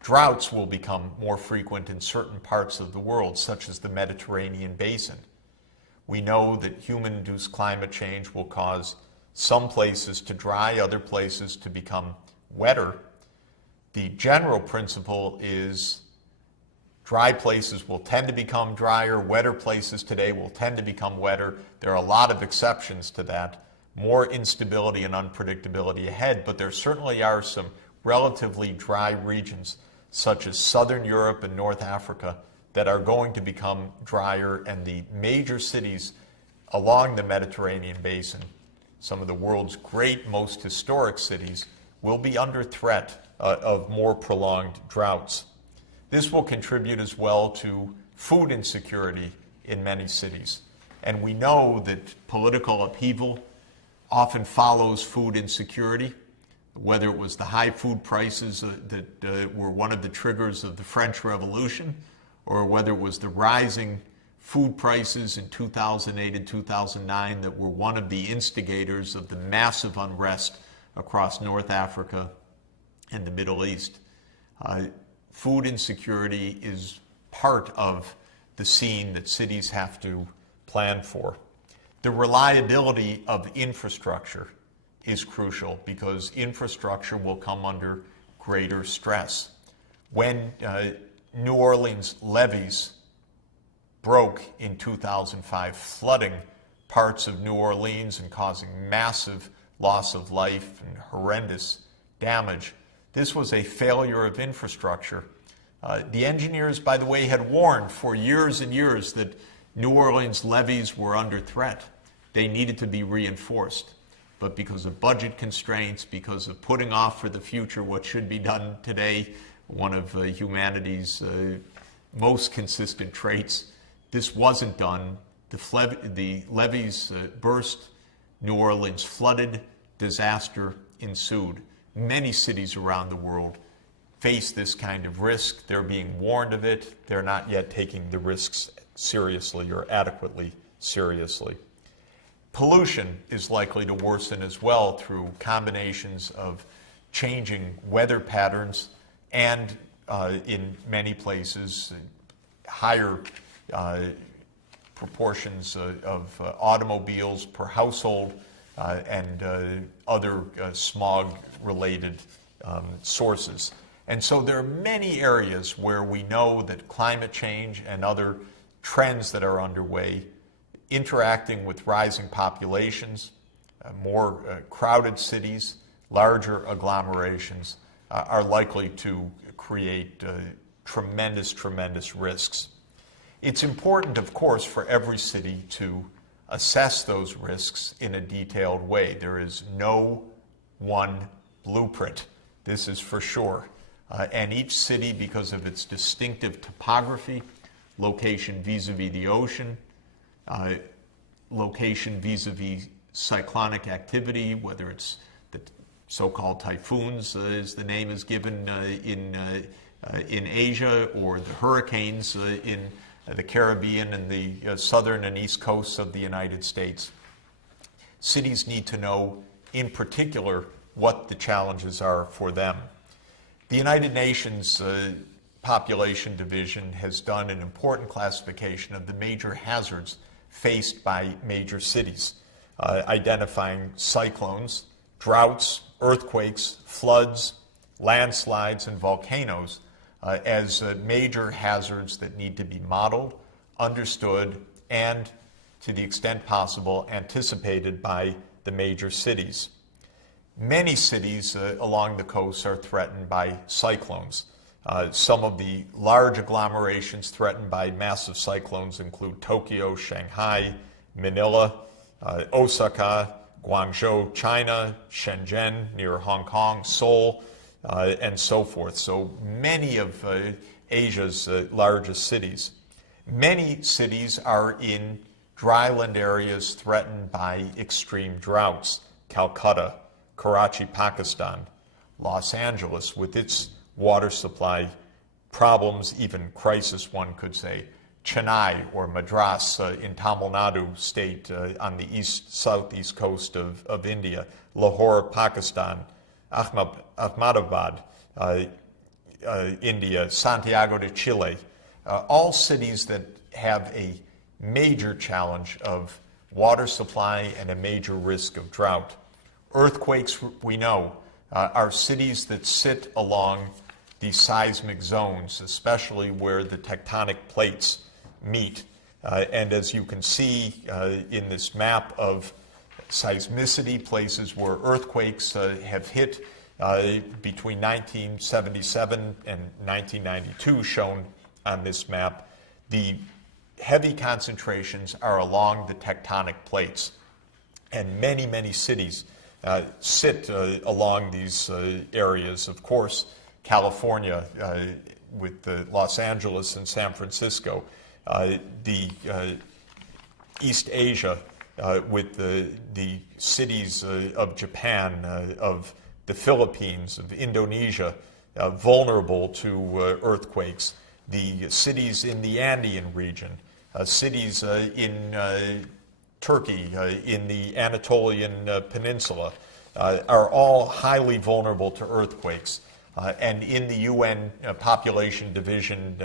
Droughts will become more frequent in certain parts of the world, such as the Mediterranean basin. We know that human-induced climate change will cause some places to dry, other places to become wetter. The general principle is dry places will tend to become drier, wetter places today will tend to become wetter. There are a lot of exceptions to that, more instability and unpredictability ahead, but there certainly are some relatively dry regions, such as Southern Europe and North Africa, that are going to become drier, and the major cities along the Mediterranean basin, some of the world's great, most historic cities, will be under threat of more prolonged droughts. This will contribute as well to food insecurity in many cities. And we know that political upheaval often follows food insecurity, whether it was the high food prices that were one of the triggers of the French Revolution, or whether it was the rising food prices in 2008 and 2009 that were one of the instigators of the massive unrest across North Africa and the Middle East. Food insecurity is part of the scene that cities have to plan for. The reliability of infrastructure is crucial, because infrastructure will come under greater stress. When New Orleans levees broke in 2005, flooding parts of New Orleans and causing massive loss of life and horrendous damage, this was a failure of infrastructure. The engineers, by the way, had warned for years and years that New Orleans levees were under threat. They needed to be reinforced. But because of budget constraints, because of putting off for the future what should be done today, one of humanity's most consistent traits, this wasn't done. The levees burst, New Orleans flooded, disaster ensued. Many cities around the world face this kind of risk. They're being warned of it. They're not yet taking the risks seriously or adequately seriously. Pollution is likely to worsen as well through combinations of changing weather patterns and, in many places, higher proportions of automobiles per household and other smog-related sources. And so there are many areas where we know that climate change and other trends that are underway, interacting with rising populations, more crowded cities, larger agglomerations are likely to create tremendous risks. It's important, of course, for every city to assess those risks in a detailed way. There is no one blueprint, this is for sure. And each city, because of its distinctive topography, location vis-a-vis the ocean, location vis-a-vis cyclonic activity, whether it's the so-called typhoons, as the name is given in Asia, or the hurricanes in the Caribbean and the southern and east coasts of the United States. Cities need to know, in particular, what the challenges are for them. The United Nations Population Division has done an important classification of the major hazards faced by major cities, identifying cyclones, droughts, earthquakes, floods, landslides, and volcanoes as major hazards that need to be modeled, understood, and, to the extent possible, anticipated by the major cities. Many cities along the coast are threatened by cyclones. Some of the large agglomerations threatened by massive cyclones include Tokyo, Shanghai, Manila, Osaka, Guangzhou, China, Shenzhen near Hong Kong, Seoul, and so forth. So many of Asia's largest cities. Many cities are in dryland areas threatened by extreme droughts. Calcutta, Karachi, Pakistan, Los Angeles, with its water supply problems, even crisis, one could say. Chennai or Madras in Tamil Nadu state on the southeast coast of India. Lahore, Pakistan. Ahmedabad, India. Santiago de Chile. All cities that have a major challenge of water supply and a major risk of drought. Earthquakes, we know, are cities that sit along these seismic zones, especially where the tectonic plates meet. And as you can see in this map of seismicity, places where earthquakes have hit between 1977 and 1992, shown on this map, the heavy concentrations are along the tectonic plates. And many cities sit along these areas. Of course, California with Los Angeles and San Francisco, the East Asia with the cities of Japan, of the Philippines, of Indonesia, vulnerable to earthquakes. The cities in the Andean region, cities in Turkey, in the Anatolian Peninsula, are all highly vulnerable to earthquakes. And in the UN Population Division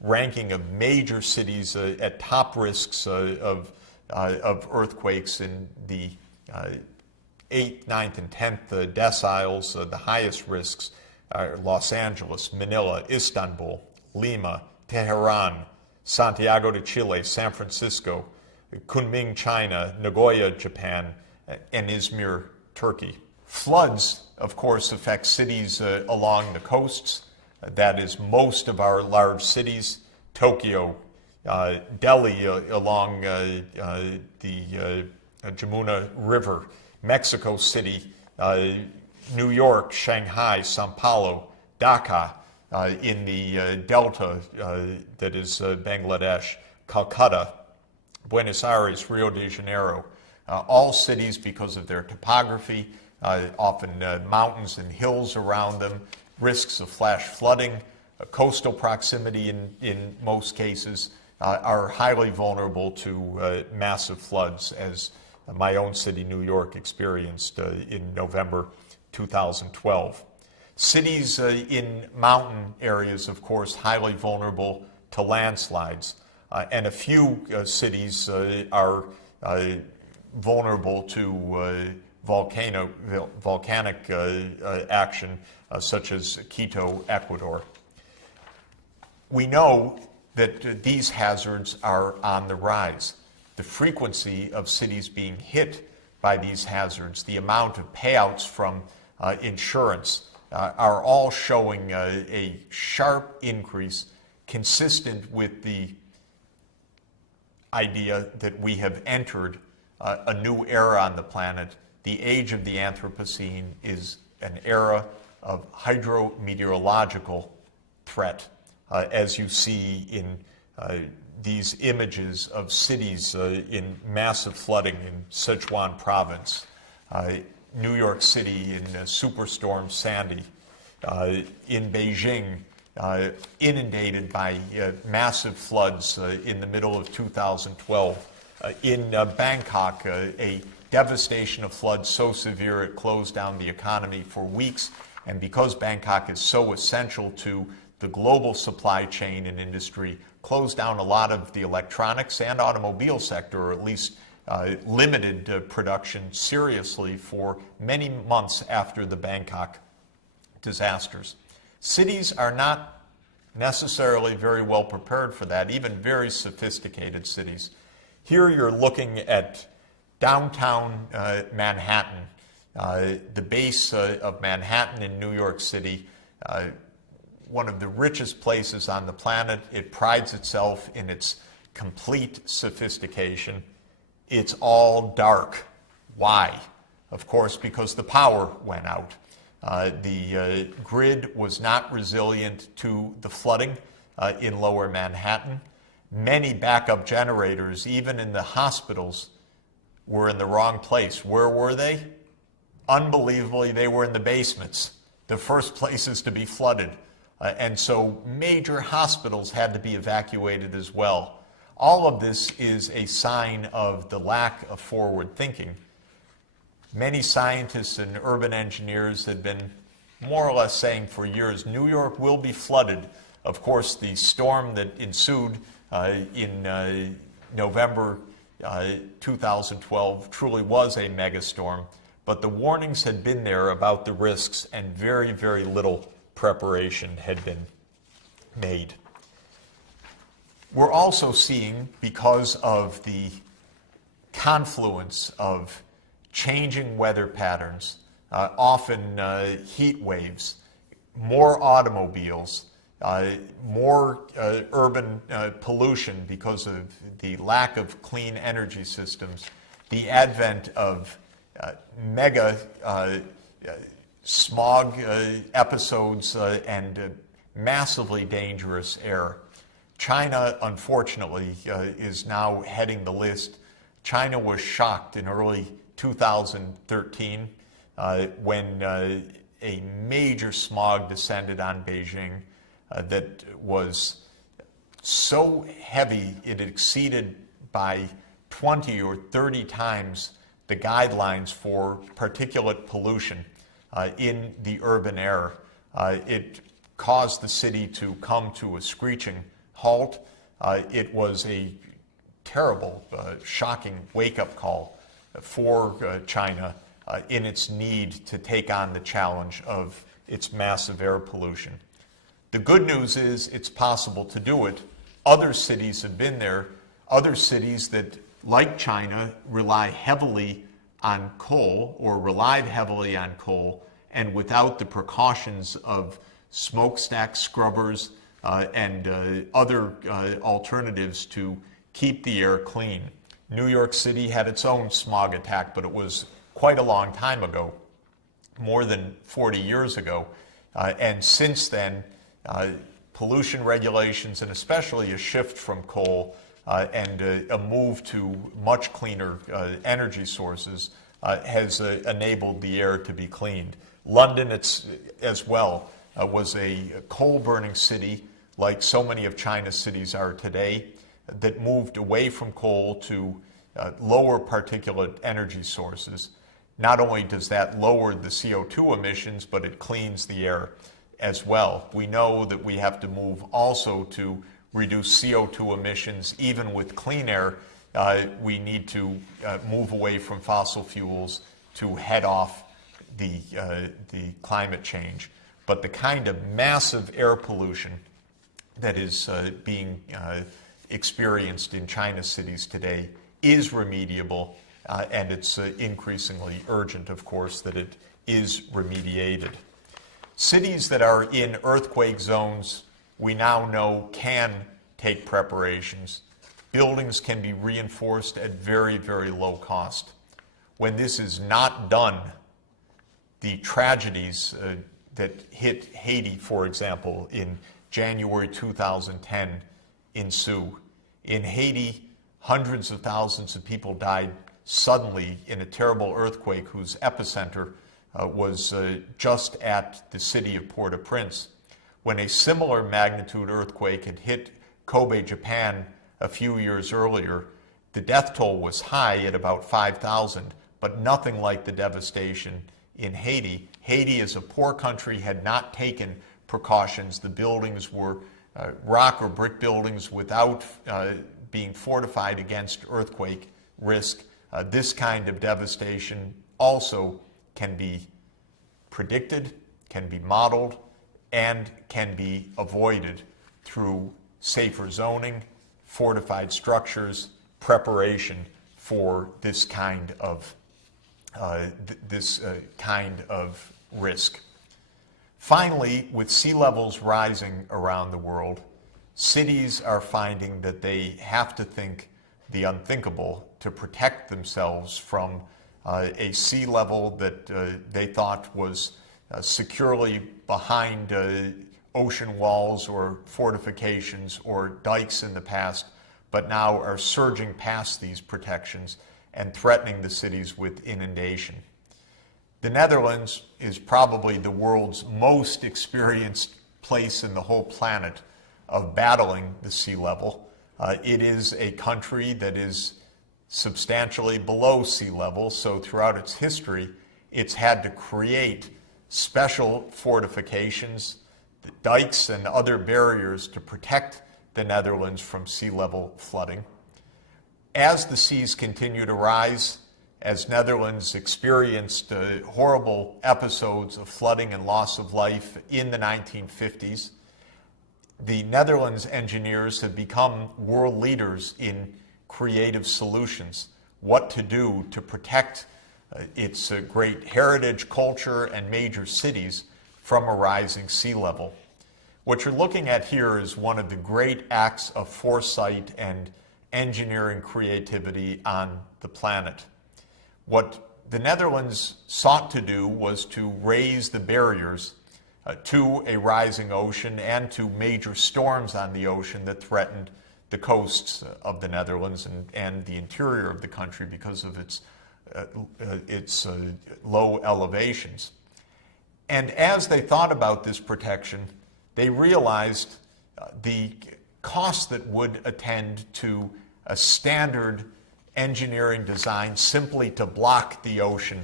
ranking of major cities at top risks of earthquakes in the 8th, 9th, and 10th deciles, the highest risks are Los Angeles, Manila, Istanbul, Lima, Tehran, Santiago de Chile, San Francisco, Kunming, China, Nagoya, Japan, and Izmir, Turkey. Floods, of course, affect cities along the coasts. That is most of our large cities. Tokyo, Delhi along the Jamuna River, Mexico City, New York, Shanghai, Sao Paulo, Dhaka in the delta that is Bangladesh, Calcutta, Buenos Aires, Rio de Janeiro. All cities, because of their topography, often mountains and hills around them, risks of flash flooding, coastal proximity in most cases, are highly vulnerable to massive floods, as my own city, New York, experienced in November 2012. Cities in mountain areas, of course, highly vulnerable to landslides, and a few cities are vulnerable to volcanic action, such as Quito, Ecuador. We know that these hazards are on the rise. The frequency of cities being hit by these hazards, the amount of payouts from insurance are all showing a sharp increase consistent with the idea that we have entered a new era on the planet. The age of the Anthropocene is an era of hydrometeorological threat, as you see in these images of cities in massive flooding in Sichuan province, New York City in Superstorm Sandy, in Beijing, inundated by massive floods in the middle of 2012. In Bangkok, a devastation of floods so severe it closed down the economy for weeks. And because Bangkok is so essential to the global supply chain and industry, closed down a lot of the electronics and automobile sector, or at least limited production seriously for many months after the Bangkok disasters. Cities are not necessarily very well prepared for that, even very sophisticated cities. Here you're looking at downtown Manhattan, the base of Manhattan in New York City, one of the richest places on the planet. It prides itself in its complete sophistication. It's all dark. Why? Of course, because the power went out. The grid was not resilient to the flooding in lower Manhattan. Many backup generators, even in the hospitals, were in the wrong place. Where were they? Unbelievably, they were in the basements, the first places to be flooded. And so major hospitals had to be evacuated as well. All of this is a sign of the lack of forward thinking. Many scientists and urban engineers had been more or less saying for years, New York will be flooded. Of course, the storm that ensued in November 2012 truly was a megastorm, but the warnings had been there about the risks, and very, very little preparation had been made. We're also seeing, because of the confluence of changing weather patterns, often heat waves, more automobiles, more urban pollution because of the lack of clean energy systems, the advent of mega smog episodes and massively dangerous air. China, unfortunately, is now heading the list. China was shocked in early 2013 when a major smog descended on Beijing that was so heavy it exceeded by 20 or 30 times the guidelines for particulate pollution in the urban air. It caused the city to come to a screeching halt. It was a terrible, shocking wake-up call for China in its need to take on the challenge of its massive air pollution. The good news is it's possible to do it. Other cities have been there. Other cities that, like China, rely heavily on coal or relied heavily on coal, and without the precautions of smokestack scrubbers and other alternatives to keep the air clean. New York City had its own smog attack, but it was quite a long time ago, more than 40 years ago. And since then, pollution regulations, and especially a shift from coal and a move to much cleaner energy sources has enabled the air to be cleaned. London, as well, was a coal-burning city, like so many of China's cities are today, that moved away from coal to lower particulate energy sources. Not only does that lower the CO2 emissions, but it cleans the air as well. We know that we have to move also to reduce CO2 emissions. Even with clean air, we need to move away from fossil fuels to head off the climate change. But the kind of massive air pollution that is being experienced in China's cities today is remediable. and it's increasingly urgent, of course, that it is remediated. Cities that are in earthquake zones, we now know, can take preparations. Buildings can be reinforced at very, very low cost. When this is not done, the tragedies that hit Haiti, for example, in January 2010 ensue. In Haiti, hundreds of thousands of people died suddenly in a terrible earthquake whose epicenter was just at the city of Port-au-Prince. When a similar magnitude earthquake had hit Kobe, Japan a few years earlier, the death toll was high at about 5,000, but nothing like the devastation in Haiti. Haiti, as a poor country, had not taken precautions. The buildings were rock or brick buildings without being fortified against earthquake risk. This kind of devastation also can be predicted, can be modeled, and can be avoided through safer zoning, fortified structures, preparation for this kind of risk. Finally, with sea levels rising around the world, cities are finding that they have to think the unthinkable to protect themselves from a sea level that they thought was securely behind ocean walls or fortifications or dikes in the past, but now are surging past these protections and threatening the cities with inundation. The Netherlands is probably the world's most experienced place in the whole planet of battling the sea level. It is a country that is substantially below sea level, so throughout its history, it's had to create special fortifications, dikes and other barriers to protect the Netherlands from sea level flooding. As the seas continue to rise, as Netherlands experienced horrible episodes of flooding and loss of life in the 1950s, the Netherlands engineers have become world leaders in creative solutions, what to do to protect its great heritage, culture, and major cities from a rising sea level. What you're looking at here is one of the great acts of foresight and engineering creativity on the planet. What the Netherlands sought to do was to raise the barriers to a rising ocean and to major storms on the ocean that threatened the coasts of the Netherlands and the interior of the country because of its low elevations. And as they thought about this protection, they realized the cost that would attend to a standard engineering design simply to block the ocean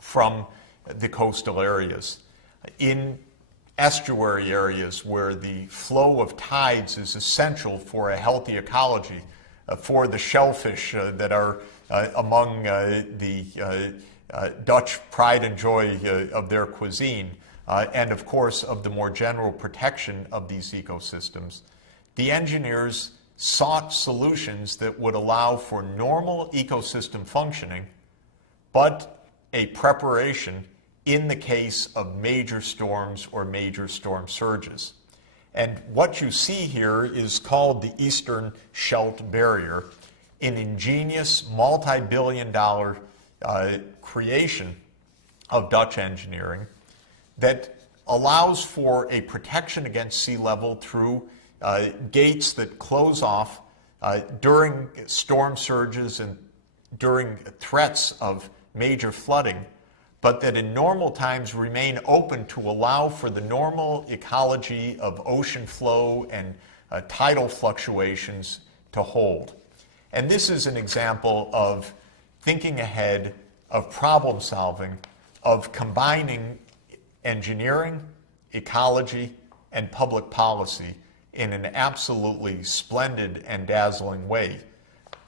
from the coastal areas. In estuary areas where the flow of tides is essential for a healthy ecology, for the shellfish that are among the Dutch pride and joy of their cuisine, and of course of the more general protection of these ecosystems, the engineers sought solutions that would allow for normal ecosystem functioning, but a preparation in the case of major storms or major storm surges. And what you see here is called the Eastern Scheldt Barrier, an ingenious multi-billion-dollar creation of Dutch engineering that allows for a protection against sea level through gates that close off during storm surges and during threats of major flooding, but that in normal times remain open to allow for the normal ecology of ocean flow and tidal fluctuations to hold. And this is an example of thinking ahead, of problem solving, of combining engineering, ecology, and public policy in an absolutely splendid and dazzling way.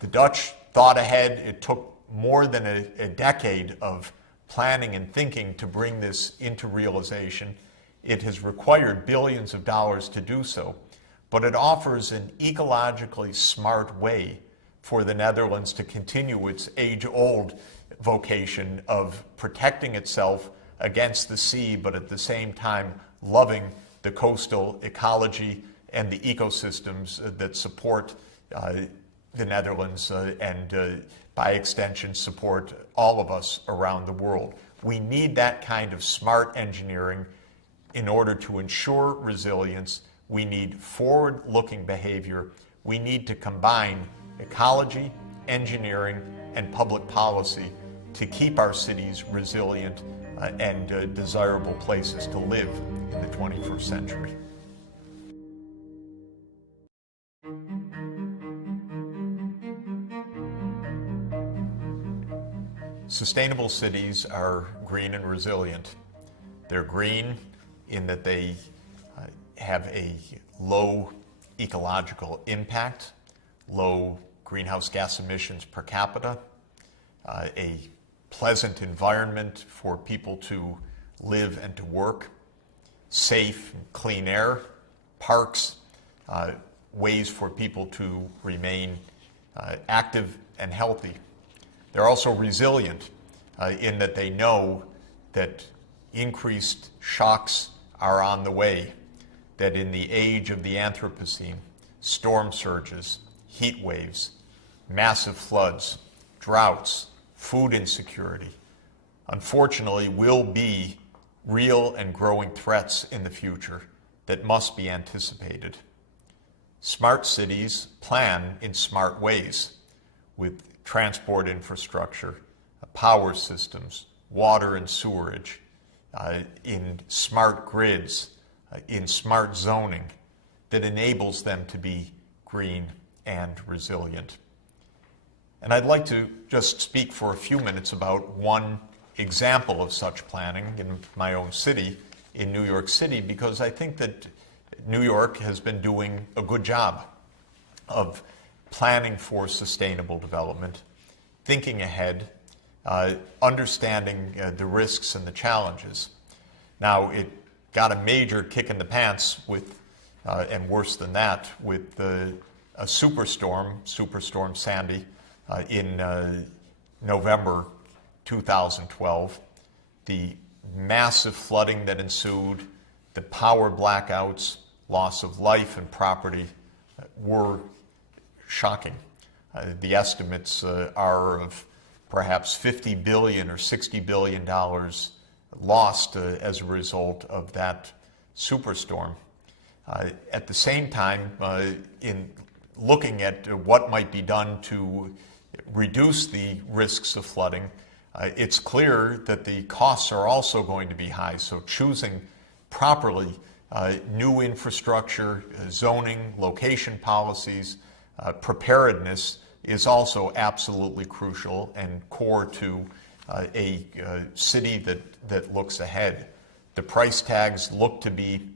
The Dutch thought ahead. It took more than a decade of planning and thinking to bring this into realization. It has required billions of dollars to do so, but it offers an ecologically smart way for the Netherlands to continue its age-old vocation of protecting itself against the sea, but at the same time loving the coastal ecology and the ecosystems that support the Netherlands and by extension support all of us around the world. We need that kind of smart engineering in order to ensure resilience. We need forward-looking behavior. We need to combine ecology, engineering, and public policy to keep our cities resilient and desirable places to live in the 21st century. Sustainable cities are green and resilient. They're green in that they have a low ecological impact, low greenhouse gas emissions per capita, a pleasant environment for people to live and to work, safe and clean air, parks, ways for people to remain active and healthy. They're also resilient in that they know that increased shocks are on the way, that in the age of the Anthropocene, storm surges, heat waves, massive floods, droughts, food insecurity, unfortunately will be real and growing threats in the future that must be anticipated. Smart cities plan in smart ways with transport infrastructure, power systems, water and sewerage, in smart grids, in smart zoning that enables them to be green and resilient. And I'd like to just speak for a few minutes about one example of such planning in my own city, in New York City, because I think that New York has been doing a good job of planning for sustainable development, thinking ahead, understanding the risks and the challenges. Now, it got a major kick in the pants with, and worse than that, with a Superstorm Sandy, in November 2012. The massive flooding that ensued, the power blackouts, loss of life and property were shocking. The estimates are of perhaps $50 billion or $60 billion lost as a result of that superstorm. At the same time, in looking at what might be done to reduce the risks of flooding, it's clear that the costs are also going to be high. So choosing properly new infrastructure, zoning, location policies, preparedness is also absolutely crucial and core to a city that looks ahead. The price tags look to be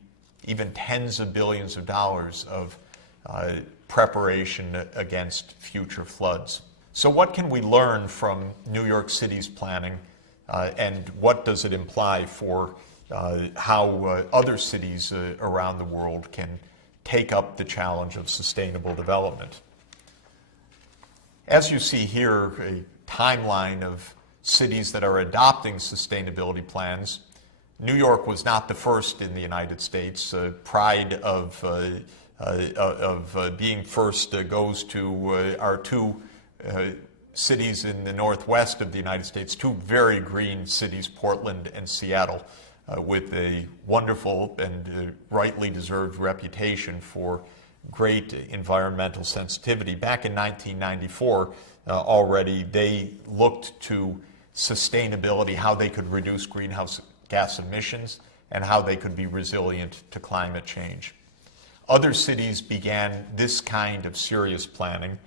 even tens of billions of dollars of preparation against future floods. So what can we learn from New York City's planning, and what does it imply for how other cities around the world can take up the challenge of sustainable development? As you see here, a timeline of cities that are adopting sustainability plans. New York was not the first in the United States. Pride of being first goes to our two cities in the northwest of the United States, two very green cities, Portland and Seattle, with a wonderful and rightly deserved reputation for great environmental sensitivity. Back in 1994, already they looked to sustainability, how they could reduce greenhouse gas emissions, and how they could be resilient to climate change. Other cities began this kind of serious planning,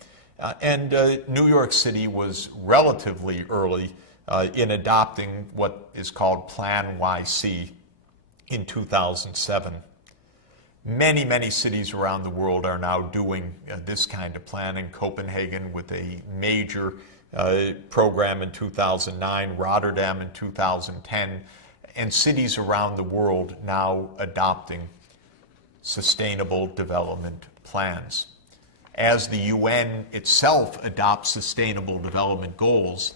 and New York City was relatively early in adopting what is called Plan YC in 2007. Many, many cities around the world are now doing this kind of planning. Copenhagen with a major program in 2009, Rotterdam in 2010, and cities around the world now adopting sustainable development plans. as the UN itself adopts sustainable development goals,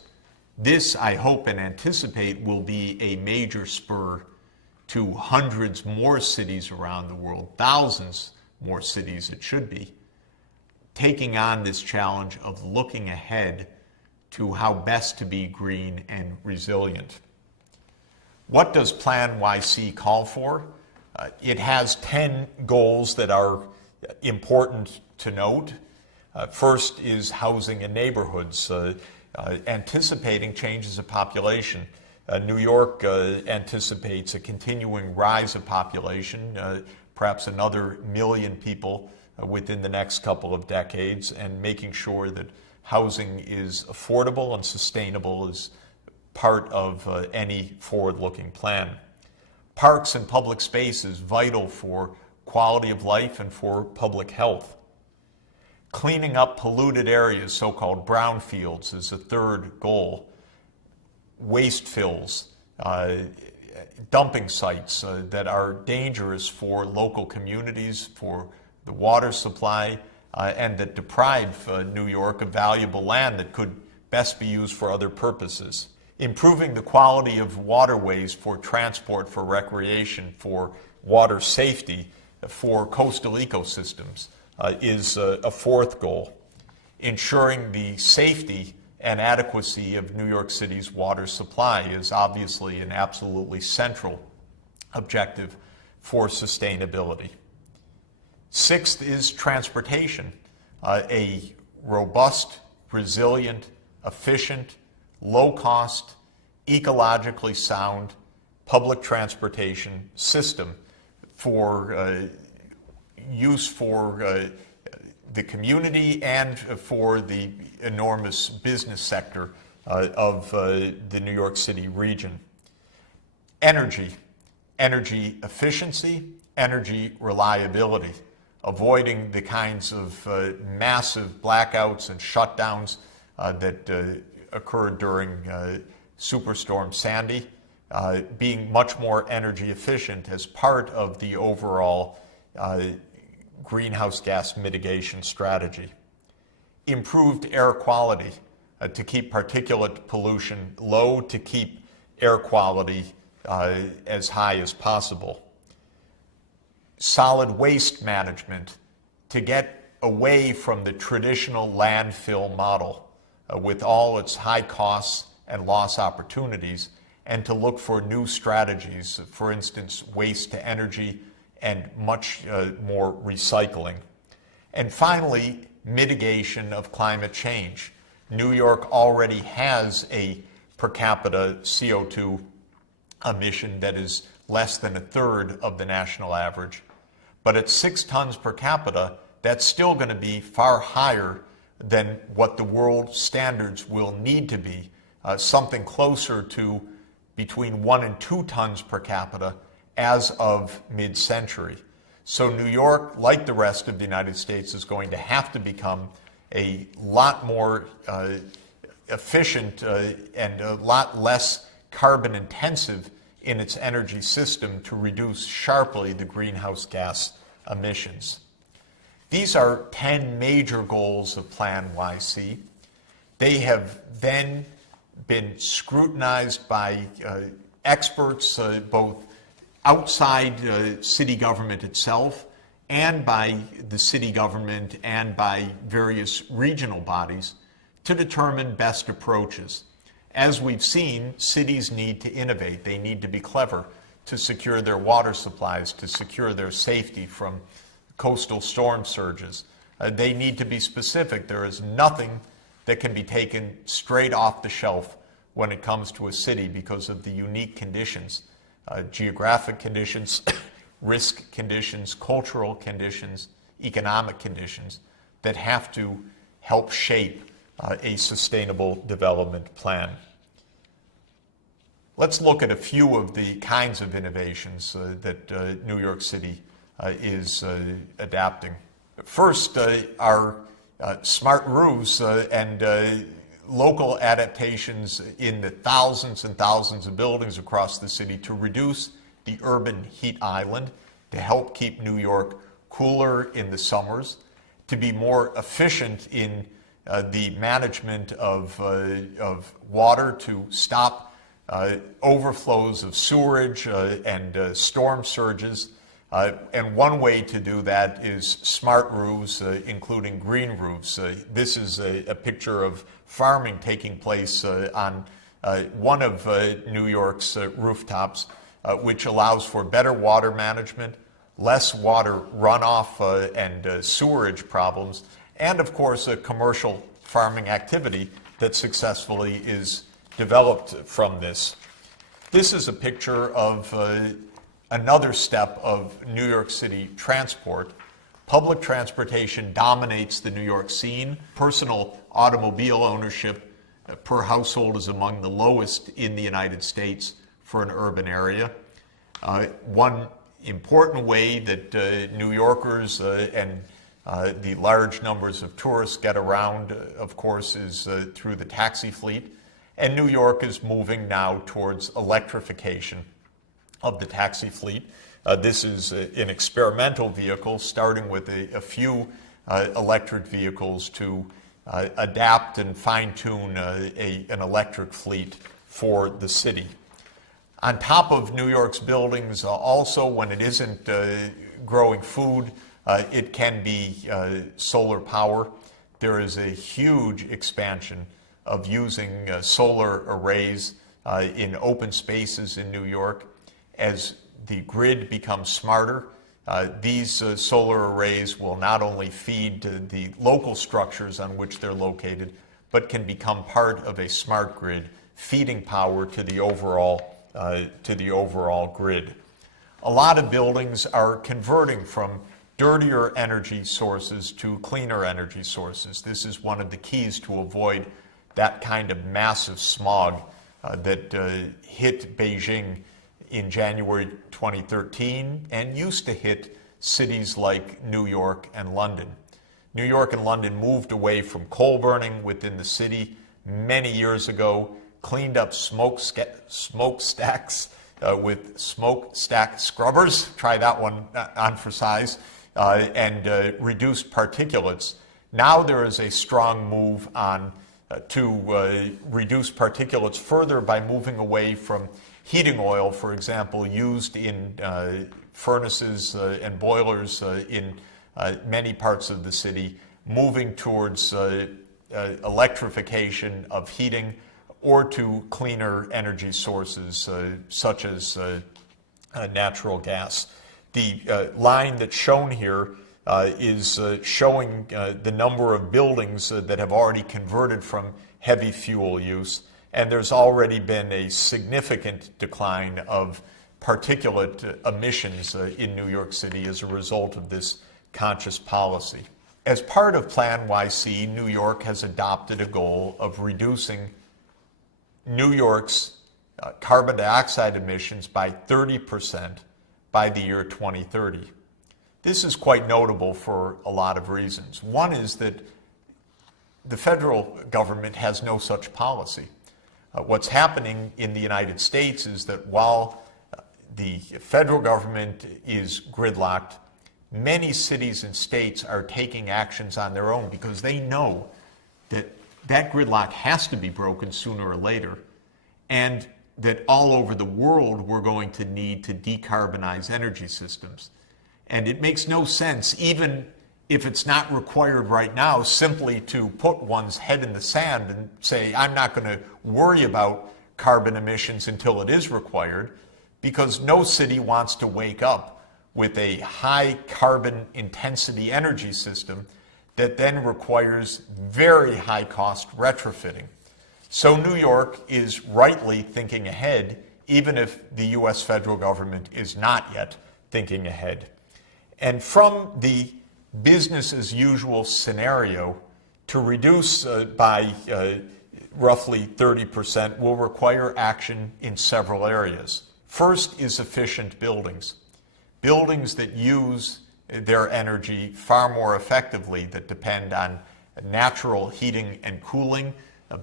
this, I hope and anticipate, will be a major spur to hundreds more cities around the world, thousands more cities it should be, taking on this challenge of looking ahead to how best to be green and resilient. What does Plan YC call for? It has 10 goals that are important to note. First is housing and neighborhoods, anticipating changes of population. New York anticipates a continuing rise of population, perhaps another 1 million people within the next couple of decades, and making sure that housing is affordable and sustainable is part of any forward-looking plan. Parks and public space is vital for quality of life and for public health. Cleaning up polluted areas, so-called brownfields, is a third goal. Waste fills, dumping sites that are dangerous for local communities, for the water supply, and that deprive New York of valuable land that could best be used for other purposes. Improving the quality of waterways for transport, for recreation, for water safety, for coastal ecosystems is a fourth goal. Ensuring the safety and adequacy of New York City's water supply is obviously an absolutely central objective for sustainability. Sixth is transportation, a robust, resilient, efficient, low-cost, ecologically sound public transportation system for use for the community and for the enormous business sector of the New York City region. Energy efficiency, energy reliability, avoiding the kinds of massive blackouts and shutdowns that occurred during Superstorm Sandy, being much more energy efficient as part of the overall greenhouse gas mitigation strategy. Improved air quality to keep particulate pollution low, to keep air quality as high as possible. Solid waste management to get away from the traditional landfill model with all its high costs and loss opportunities, and to look for new strategies, for instance, waste to energy and much more recycling. And finally, mitigation of climate change. New York already has a per capita CO2 emission that is less than a third of the national average. But at 6 tons per capita, that's still going to be far higher than what the world standards will need to be, something closer to between 1 and 2 tons per capita as of mid-century. So New York, like the rest of the United States, is going to have to become a lot more efficient and a lot less carbon intensive in its energy system to reduce sharply the greenhouse gas emissions. These are 10 major goals of Plan YC. They have then been scrutinized by experts, both outside city government itself and by the city government and by various regional bodies to determine best approaches. As we've seen, cities need to innovate. They need to be clever to secure their water supplies, to secure their safety from coastal storm surges. They need to be specific. There is nothing that can be taken straight off the shelf when it comes to a city because of the unique conditions, geographic conditions, risk conditions, cultural conditions, economic conditions that have to help shape a sustainable development plan. Let's look at a few of the kinds of innovations that New York City is adapting. First are smart roofs and local adaptations in the thousands and thousands of buildings across the city to reduce the urban heat island, to help keep New York cooler in the summers, to be more efficient in the management of water, to stop overflows of sewerage and storm surges. And one way to do that is smart roofs, including green roofs. This is a picture of farming taking place on one of New York's rooftops, which allows for better water management, less water runoff and sewerage problems, and of course a commercial farming activity that successfully is developed from this. This is a picture of another step of New York City transport. Public transportation dominates the New York scene. Personal automobile ownership per household is among the lowest in the United States for an urban area. One important way that New Yorkers and the large numbers of tourists get around, of course, is through the taxi fleet. And New York is moving now towards electrification of the taxi fleet. This is an experimental vehicle, starting with a few electric vehicles to adapt and fine-tune an electric fleet for the city. On top of New York's buildings, also when it isn't growing food, it can be solar power. There is a huge expansion of using solar arrays in open spaces in New York. As the grid becomes smarter, these solar arrays will not only feed the local structures on which they're located, but can become part of a smart grid, feeding power to the overall grid. A lot of buildings are converting from dirtier energy sources to cleaner energy sources. This is one of the keys to avoid that kind of massive smog that hit Beijing in January 2013 and used to hit cities like New York and London. New York and London moved away from coal burning within the city many years ago, cleaned up smokestacks with smokestack scrubbers, try that one on for size, and reduced particulates. Now there is a strong move on to reduce particulates further by moving away from heating oil, for example, used in furnaces and boilers in many parts of the city, moving towards electrification of heating or to cleaner energy sources such as natural gas. The line that's shown here is showing the number of buildings that have already converted from heavy fuel use, and there's already been a significant decline of particulate emissions in New York City as a result of this conscious policy. As part of Plan YC, New York has adopted a goal of reducing New York's carbon dioxide emissions by 30% by the year 2030. This is quite notable for a lot of reasons. One is that the federal government has no such policy. What's happening in the United States is that while the federal government is gridlocked, many cities and states are taking actions on their own because they know that that gridlock has to be broken sooner or later, and that all over the world we're going to need to decarbonize energy systems. And it makes no sense, even if it's not required right now, simply to put one's head in the sand and say, I'm not going to worry about carbon emissions until it is required, because no city wants to wake up with a high carbon intensity energy system that then requires very high cost retrofitting. So New York is rightly thinking ahead, even if the US federal government is not yet thinking ahead. And from the business as usual scenario, to reduce by roughly 30% will require action in several areas. First is efficient buildings. Buildings that use their energy far more effectively, that depend on natural heating and cooling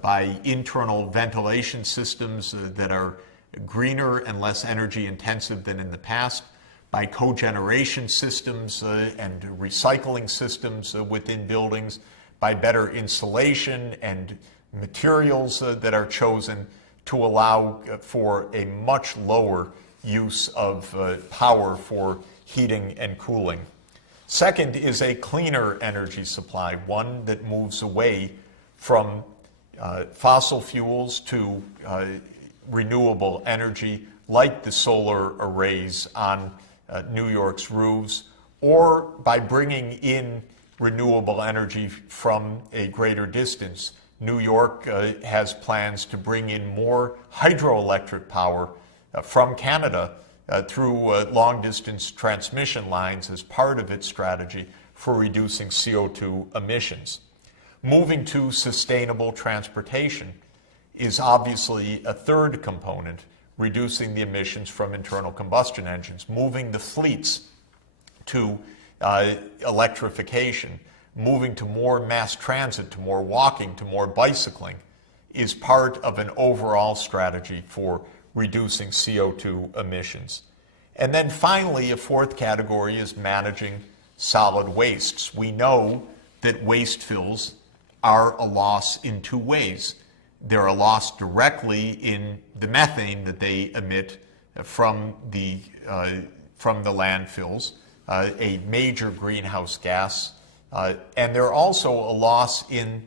by internal ventilation systems that are greener and less energy intensive than in the past. by cogeneration systems and recycling systems within buildings, by better insulation and materials that are chosen to allow for a much lower use of power for heating and cooling. Second is a cleaner energy supply, one that moves away from fossil fuels to renewable energy, like the solar arrays on New York's roofs, or by bringing in renewable energy from a greater distance. New York has plans to bring in more hydroelectric power from Canada through long-distance transmission lines as part of its strategy for reducing CO2 emissions. Moving to sustainable transportation is obviously a third component, reducing the emissions from internal combustion engines. Moving the fleets to electrification, moving to more mass transit, to more walking, to more bicycling, is part of an overall strategy for reducing CO2 emissions. And then finally, a fourth category is managing solid wastes. We know that waste fills are a loss in two ways. They're a loss directly in the methane that they emit from the landfills, a major greenhouse gas, and they're also a loss in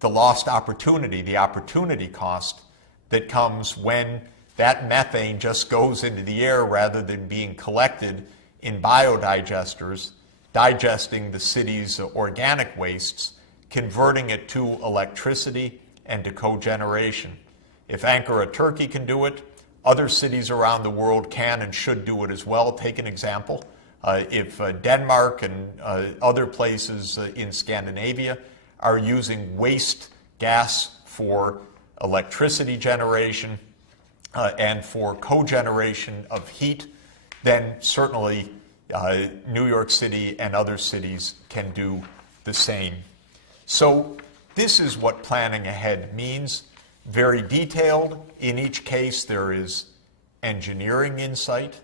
the lost opportunity, the opportunity cost that comes when that methane just goes into the air rather than being collected in biodigesters, digesting the city's organic wastes, converting it to electricity and to cogeneration. If Ankara, Turkey can do it, other cities around the world can and should do it as well. Take an example. If Denmark and other places in Scandinavia are using waste gas for electricity generation and for cogeneration of heat, then certainly New York City and other cities can do the same. So this is what planning ahead means. Very detailed. In each case, there is engineering insight,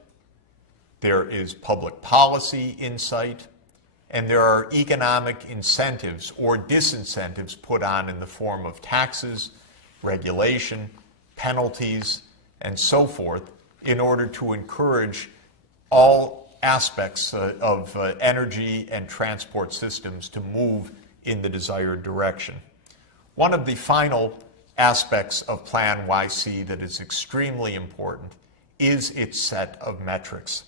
there is public policy insight, and there are economic incentives or disincentives put on in the form of taxes, regulation, penalties, and so forth in order to encourage all aspects of energy and transport systems to move in the desired direction. One of the final aspects of Plan YC that is extremely important is its set of metrics.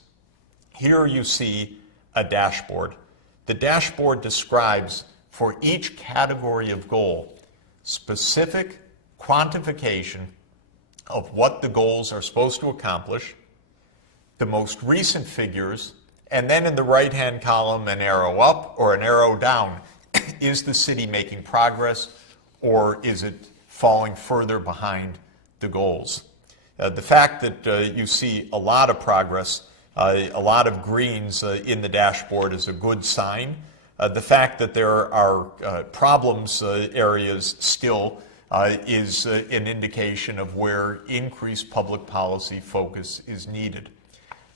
Here you see a dashboard. The dashboard describes for each category of goal specific quantification of what the goals are supposed to accomplish, the most recent figures, and then in the right-hand column an arrow up or an arrow down. Is the city making progress, or is it falling further behind the goals? The fact that you see a lot of progress, a lot of greens in the dashboard is a good sign. The fact that there are problems areas still is an indication of where increased public policy focus is needed.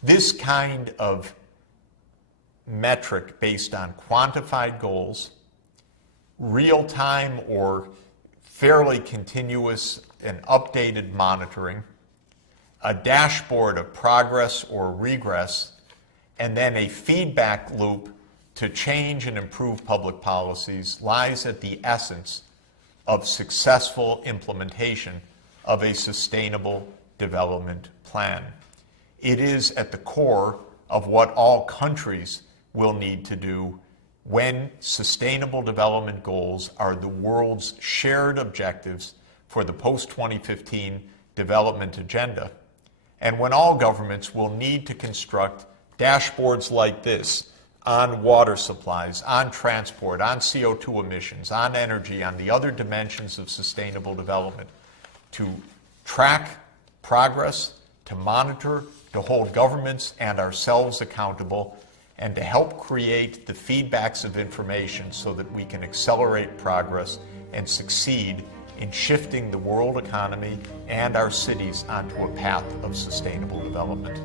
This kind of metric based on quantified goals, real-time or fairly continuous and updated monitoring, a dashboard of progress or regress, and then a feedback loop to change and improve public policies lies at the essence of successful implementation of a sustainable development plan. It is at the core of what all countries will need to do when sustainable development goals are the world's shared objectives for the post-2015 development agenda, and when all governments will need to construct dashboards like this on water supplies, on transport, on CO2 emissions, on energy, on the other dimensions of sustainable development, to track progress, to monitor, to hold governments and ourselves accountable, and to help create the feedbacks of information so that we can accelerate progress and succeed in shifting the world economy and our cities onto a path of sustainable development.